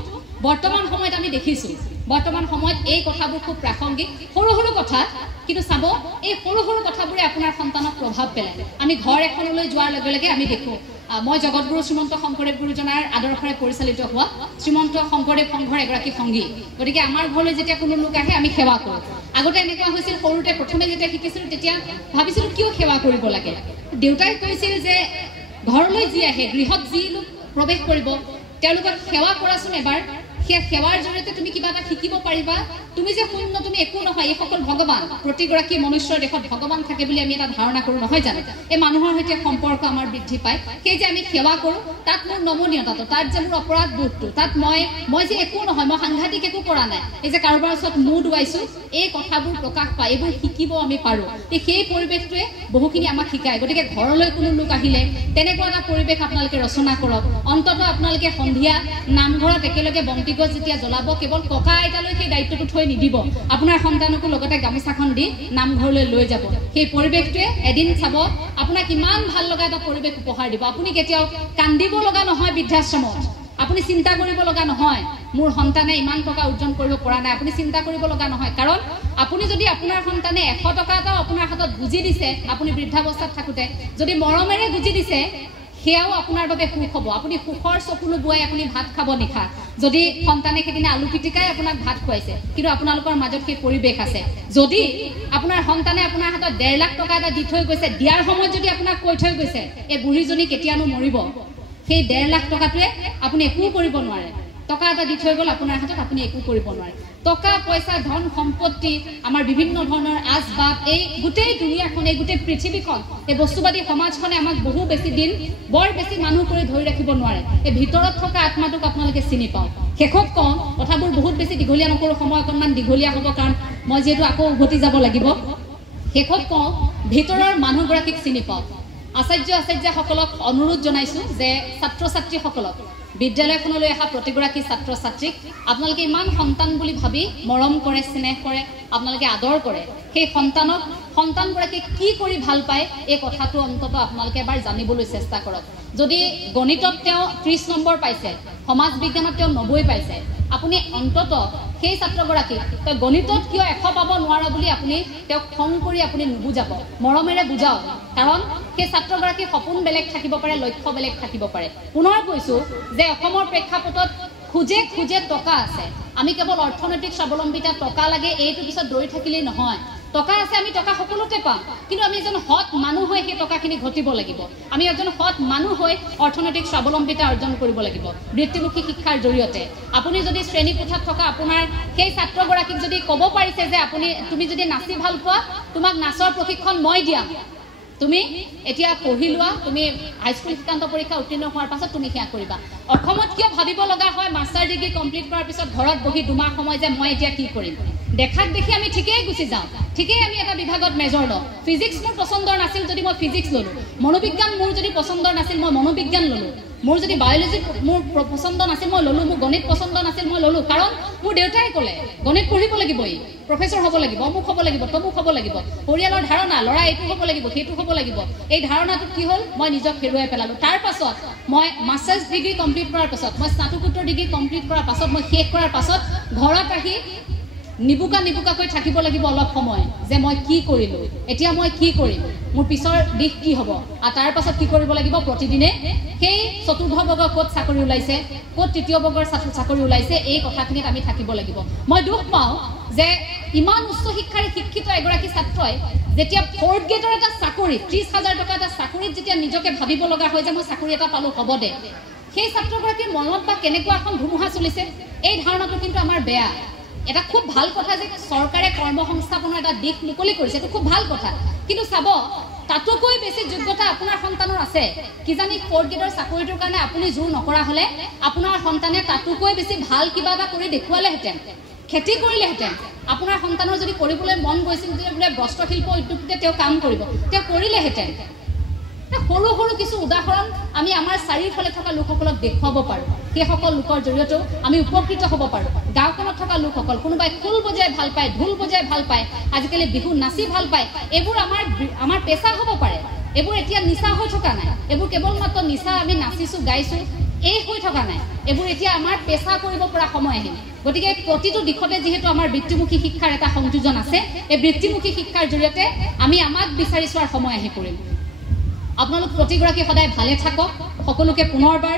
বৰ্তমান সময়ত আমি দেখিছোঁ বৰ্তমান সময়ত এই কথাবোৰ খুব প্ৰাসংগিক সৰু কথা কিন্তু চাব এই সৰু কথাবোৰে আপোনাৰ সন্তানক প্ৰভাৱ পেলায় আমি ঘৰ এখনলৈ যোৱাৰ লগে লগে আমি দেখোঁ মই জগতগুৰু শ্ৰীমন্ত শংকৰদেৱ গুৰুজনাৰ আদৰ্শৰে পৰিচালিত হোৱা শ্ৰীমন্ত শংকৰদেৱ সংঘৰ এগৰাকী সংগী গতিকে আমাৰ ঘৰলৈ যেতিয়া কোনো লোক আহে আমি সেৱা কৰোঁ আগতে এনেকুৱা হৈছিল সৰুতে প্ৰথমে যেতিয়া শিকিছিলোঁ তেতিয়া ভাবিছিলোঁ কিয় সেৱা কৰিব লাগে দেউতাই কৈছিল যে ঘৰলৈ যি আহে গৃহত যি লোক প্ৰৱেশ কৰিব তেওঁলোকক সেৱা কৰাচোন এবাৰ সেই সেৱাৰ জৰিয়তে তুমি কিবা এটা শিকিব পাৰিবা তুমি যে শূন্য তুমি একো নহয় এইসকল ভগৱান প্ৰতিগৰাকী মনুষ্যৰ দেশত ভগৱান থাকে বুলি আমি এটা ধাৰণা কৰোঁ নহয় জানো এই মানুহৰ সৈতে সম্পৰ্ক আমাৰ বৃদ্ধি পায় সেই যে আমি সেৱা কৰোঁ তাত মোৰ নমনীয়তাটো তাত যে মোৰ অপৰাধ বোধটো তাত মই যে একো নহয় মই সাংঘাতিক একো কৰা নাই এই যে কাৰোবাৰ ওচৰত মূৰ দুৱাইছোঁ এই কথাবোৰ প্ৰকাশ পায় এইবোৰ শিকিব আমি পাৰোঁ সেই পৰিৱেশটোৱে বহুখিনি আমাক শিকায় গতিকে ঘৰলৈ কোনো লোক আহিলে তেনেকুৱা এটা পৰিৱেশ আপোনালোকে ৰচনা কৰক অন্ততঃ আপোনালোকে সন্ধিয়া নামঘৰত একেলগে বন্তি মেজিগছ যেতিয়া জ্বলাব কেৱল ককা আইতালৈ সেই দায়িত্বটো থৈ নিদিব আপোনাৰ সন্তানকো লগতে গামোচাখন দি নামঘৰলৈ লৈ যাব সেই পৰিৱেশটোৱে এদিন চাব আপোনাক ইমান ভাল লগা এটা পৰিৱেশ উপহাৰ দিব আপুনি কেতিয়াও কান্দিব লগা নহয় বৃদ্ধাশ্ৰমত আপুনি চিন্তা কৰিব লগা নহয় মোৰ সন্তানে ইমান টকা উৰ্জন কৰিব পৰা নাই আপুনি চিন্তা কৰিব লগা নহয় কাৰণ আপুনি যদি আপোনাৰ সন্তানে 100 টকা এটা আপোনাৰ হাতত গুজি দিছে আপুনি বৃদ্ধাৱস্থাত থাকোতে যদি মৰমেৰে গুজি দিছে সেয়াও আপোনাৰ বাবে সুখ হ'ব আপুনি সুখৰ চকুলো বুৱাই আপুনি ভাত খাব নিখা যদি সন্তানে সেদিনা আলু পিটিকাই আপোনাক ভাত খুৱাইছে কিন্তু আপোনালোকৰ মাজত সেই পৰিৱেশ আছে যদি আপোনাৰ সন্তানে আপোনাৰ হাতত 1.5 লাখ টকা এটা দি থৈ গৈছে দিয়াৰ সময়ত যদি আপোনাক কৈ থৈ গৈছে এই বুঢ়ীজনী কেতিয়ানো মৰিব সেই 1.5 লাখ টকাটোৱে আপুনি একো কৰিব নোৱাৰে টকা এটা দি থৈ গ'ল আপোনাৰ হাতত আপুনি একো কৰিব নোৱাৰে টকা পইচা ধন সম্পত্তি আমাৰ বিভিন্ন ধৰণৰ আচবাব এই গোটেই দুনিয়াখন এই গোটেই পৃথিৱীখন এই বস্তুবাদী সমাজখনে আমাক বহু বেছি দিন বৰ বেছি মানুহ কৰি ধৰি ৰাখিব নোৱাৰে এই ভিতৰত থকা আত্মাটোক আপোনালোকে চিনি পাওঁ শেষত কওঁ কথাবোৰ বহুত বেছি দীঘলীয়া নকৰোঁ সময় অকণমান দীঘলীয়া হ'ব কাৰণ মই যিহেতু আকৌ উভতি যাব লাগিব শেষত কওঁ ভিতৰৰ মানুহগৰাকীক চিনি পাওঁ আচাৰ্যসকলক অনুৰোধ জনাইছোঁ যে ছাত্ৰ ছাত্ৰীসকলক বিদ্যালয়খনলৈ অহা প্ৰতিগৰাকী ছাত্ৰ ছাত্ৰীক আপোনালোকে ইমান সন্তান বুলি ভাবি মৰম কৰে স্নেহ কৰে আপোনালোকে আদৰ কৰে সেই সন্তানগৰাকীক কি কৰি ভাল পায় এই কথাটো অন্তত আপোনালোকে এবাৰ জানিবলৈ চেষ্টা কৰক যদি গণিতত তেওঁ 30 নম্বৰ পাইছে সমাজ বিজ্ঞানত তেওঁ 90 পাইছে আপুনি অন্তত সেই ছাত্ৰগৰাকীক তই গণিতত কিয় 100 পাব নোৱাৰা বুলি আপুনি তেওঁক খং কৰি আপুনি নুবুজাব মৰমেৰে বুজাওক কাৰণ সেই ছাত্ৰগৰাকীৰ সপোন বেলেগ থাকিব পাৰে লক্ষ্য বেলেগ থাকিব পাৰে পুনৰ কৈছোঁ যে অসমৰ প্ৰেক্ষাপটত খুজে খুজে টকা আছে আমি কেৱল অৰ্থনৈতিক স্বাৱলম্বিতা টকা লাগে এইটো পিছত দৌৰি থাকিলেই নহয় টকা আছে আমি টকা সকলোতে পাম কিন্তু আমি এজন সৎ মানুহ হৈ সেই টকাখিনি ঘটিব লাগিব আমি এজন সৎ মানুহ হৈ অৰ্থনৈতিক স্বাৱলম্বিতা অৰ্জন কৰিব লাগিব বৃত্তিমুখী শিক্ষাৰ জৰিয়তে আপুনি যদি শ্ৰেণীকোঠাত থকা আপোনাৰ সেই ছাত্ৰগৰাকীক যদি ক'ব পাৰিছে যে তুমি যদি নাচি ভাল পোৱা তোমাক নাচৰ প্ৰশিক্ষণ মই দিয়াম তুমি এতিয়া পঢ়ি লোৱা তুমি হাইস্কুল শিক্ষান্ত পৰীক্ষা উত্তীৰ্ণ হোৱাৰ পাছত তুমি সেয়া কৰিবা অসমত কিয় ভাবিব লগা হয় মাষ্টাৰ ডিগ্ৰী কমপ্লিট কৰাৰ পিছত ঘৰত বহি 2 মাহ সময় যে মই এতিয়া কি কৰিম দেখাক দেখি আমি ঠিকই গুচি যাওঁ ঠিকই আমি এটা বিভাগত মেজৰ লওঁ ফিজিক্স মোৰ পছন্দৰ নাছিল যদি মই ফিজিক্স ললোঁ মনোবিজ্ঞান মোৰ যদি পছন্দৰ নাছিল মই মনোবিজ্ঞান ললোঁ মোৰ যদি বায়োলজি মোৰ পছন্দ নাছিল মই ললোঁ মোৰ গণিত পছন্দ নাছিল মই ললোঁ কাৰণ মোৰ দেউতাই ক'লে গণিত পঢ়িব লাগিব প্ৰফেসৰ হ'ব লাগিব অমুক হ'ব লাগিব তমুক হ'ব লাগিব পৰিয়ালৰ ধাৰণা ল'ৰা এইটো হ'ব লাগিব সেইটো হ'ব লাগিব এই ধাৰণাটো কি হ'ল মই নিজক হেৰুৱাই পেলালোঁ তাৰ পাছত মই মাষ্টাৰ্ছ ডিগ্ৰী কমপ্লিট কৰাৰ পাছত মই স্নাতকোত্তৰ ডিগ্ৰী কমপ্লিট কৰাৰ পাছত মই শেষ কৰাৰ পাছত ঘৰত আহি নিবুকাকৈ থাকিব লাগিব অলপ সময় যে মই কি কৰিলোঁ এতিয়া মই কি কৰিম মোৰ পিছৰ দিশ কি হ'ব আৰু তাৰ পাছত কি কৰিব লাগিব প্ৰতিদিনে সেই চতুৰ্থ বৰ্গৰ ক'ত চাকৰি ওলাইছে ক'ত তৃতীয় বৰ্গৰ চাকৰি ওলাইছে এই কথাখিনিত আমি থাকিব লাগিব মই দুখ পাওঁ যে ইমান উচ্চ শিক্ষাৰে শিক্ষিত এগৰাকী ছাত্ৰই যেতিয়া 4th গ্ৰেডৰ এটা চাকৰি 30,000 টকা এটা চাকৰিত যেতিয়া নিজকে ভাবিব লগা হয় যে মই চাকৰি এটা পালোঁ হ'ব দে সেই ছাত্ৰগৰাকীৰ মনত বা কেনেকুৱা এখন ধুমুহা চলিছে এই ধাৰণাটো কিন্তু আমাৰ বেয়া এটা খুব ভাল কথা যে চৰকাৰে কৰ্মসংস্থাপনৰ এটা দিশ মুকলি কৰিছে এটা খুব ভাল কথা কিন্তু চাব তাতোকৈ বেছি যোগ্যতা আপোনাৰ সন্তানৰ আছে কিজানি 4th গ্ৰেডৰ চাকৰিটোৰ কাৰণে আপুনি জোৰ নকৰা হলে আপোনাৰ সন্তানে তাতোকৈ বেছি ভাল কিবা এটা কৰি দেখুৱালেহেঁতেন খেতি কৰিলেহেঁতেন আপোনাৰ সন্তানৰ যদি কৰিবলৈ মন গৈছিল যে বোলে বস্ত্ৰশিল্প উদ্যোগতে তেওঁ কাম কৰিব তেওঁ কৰিলেহেঁতেন সৰু সৰু কিছু উদাহৰণ আমি আমাৰ চাৰিওফালে থকা লোকসকলক দেখুৱাব পাৰোঁ সেইসকল লোকৰ জৰিয়তেও আমি উপকৃত হ'ব পাৰোঁ গাঁওখনত থকা লোকসকল কোনোবাই খোল বজাই ভাল পায় ঢোল বজাই ভাল পায় আজিকালি বিহু নাচি ভাল পায় এইবোৰ আমাৰ পেচা হ'ব পাৰে এইবোৰ এতিয়া নিচা হৈ থকা নাই এইবোৰ কেৱল মাত্ৰ নিচা আমি নাচিছোঁ গাইছোঁ এই হৈ থকা নাই এইবোৰ এতিয়া আমাৰ পেচা কৰিব পৰা সময় আহিল গতিকে প্ৰতিটো দিশতে যিহেতু আমাৰ বৃত্তিমুখী শিক্ষাৰ এটা সংযোজন আছে এই বৃত্তিমুখী শিক্ষাৰ জৰিয়তে আমি আমাক বিচাৰি চোৱাৰ সময় আহি পৰিম আপোনালোক প্ৰতিগৰাকী সদায় ভালে থাকক সকলোকে পুনৰবাৰ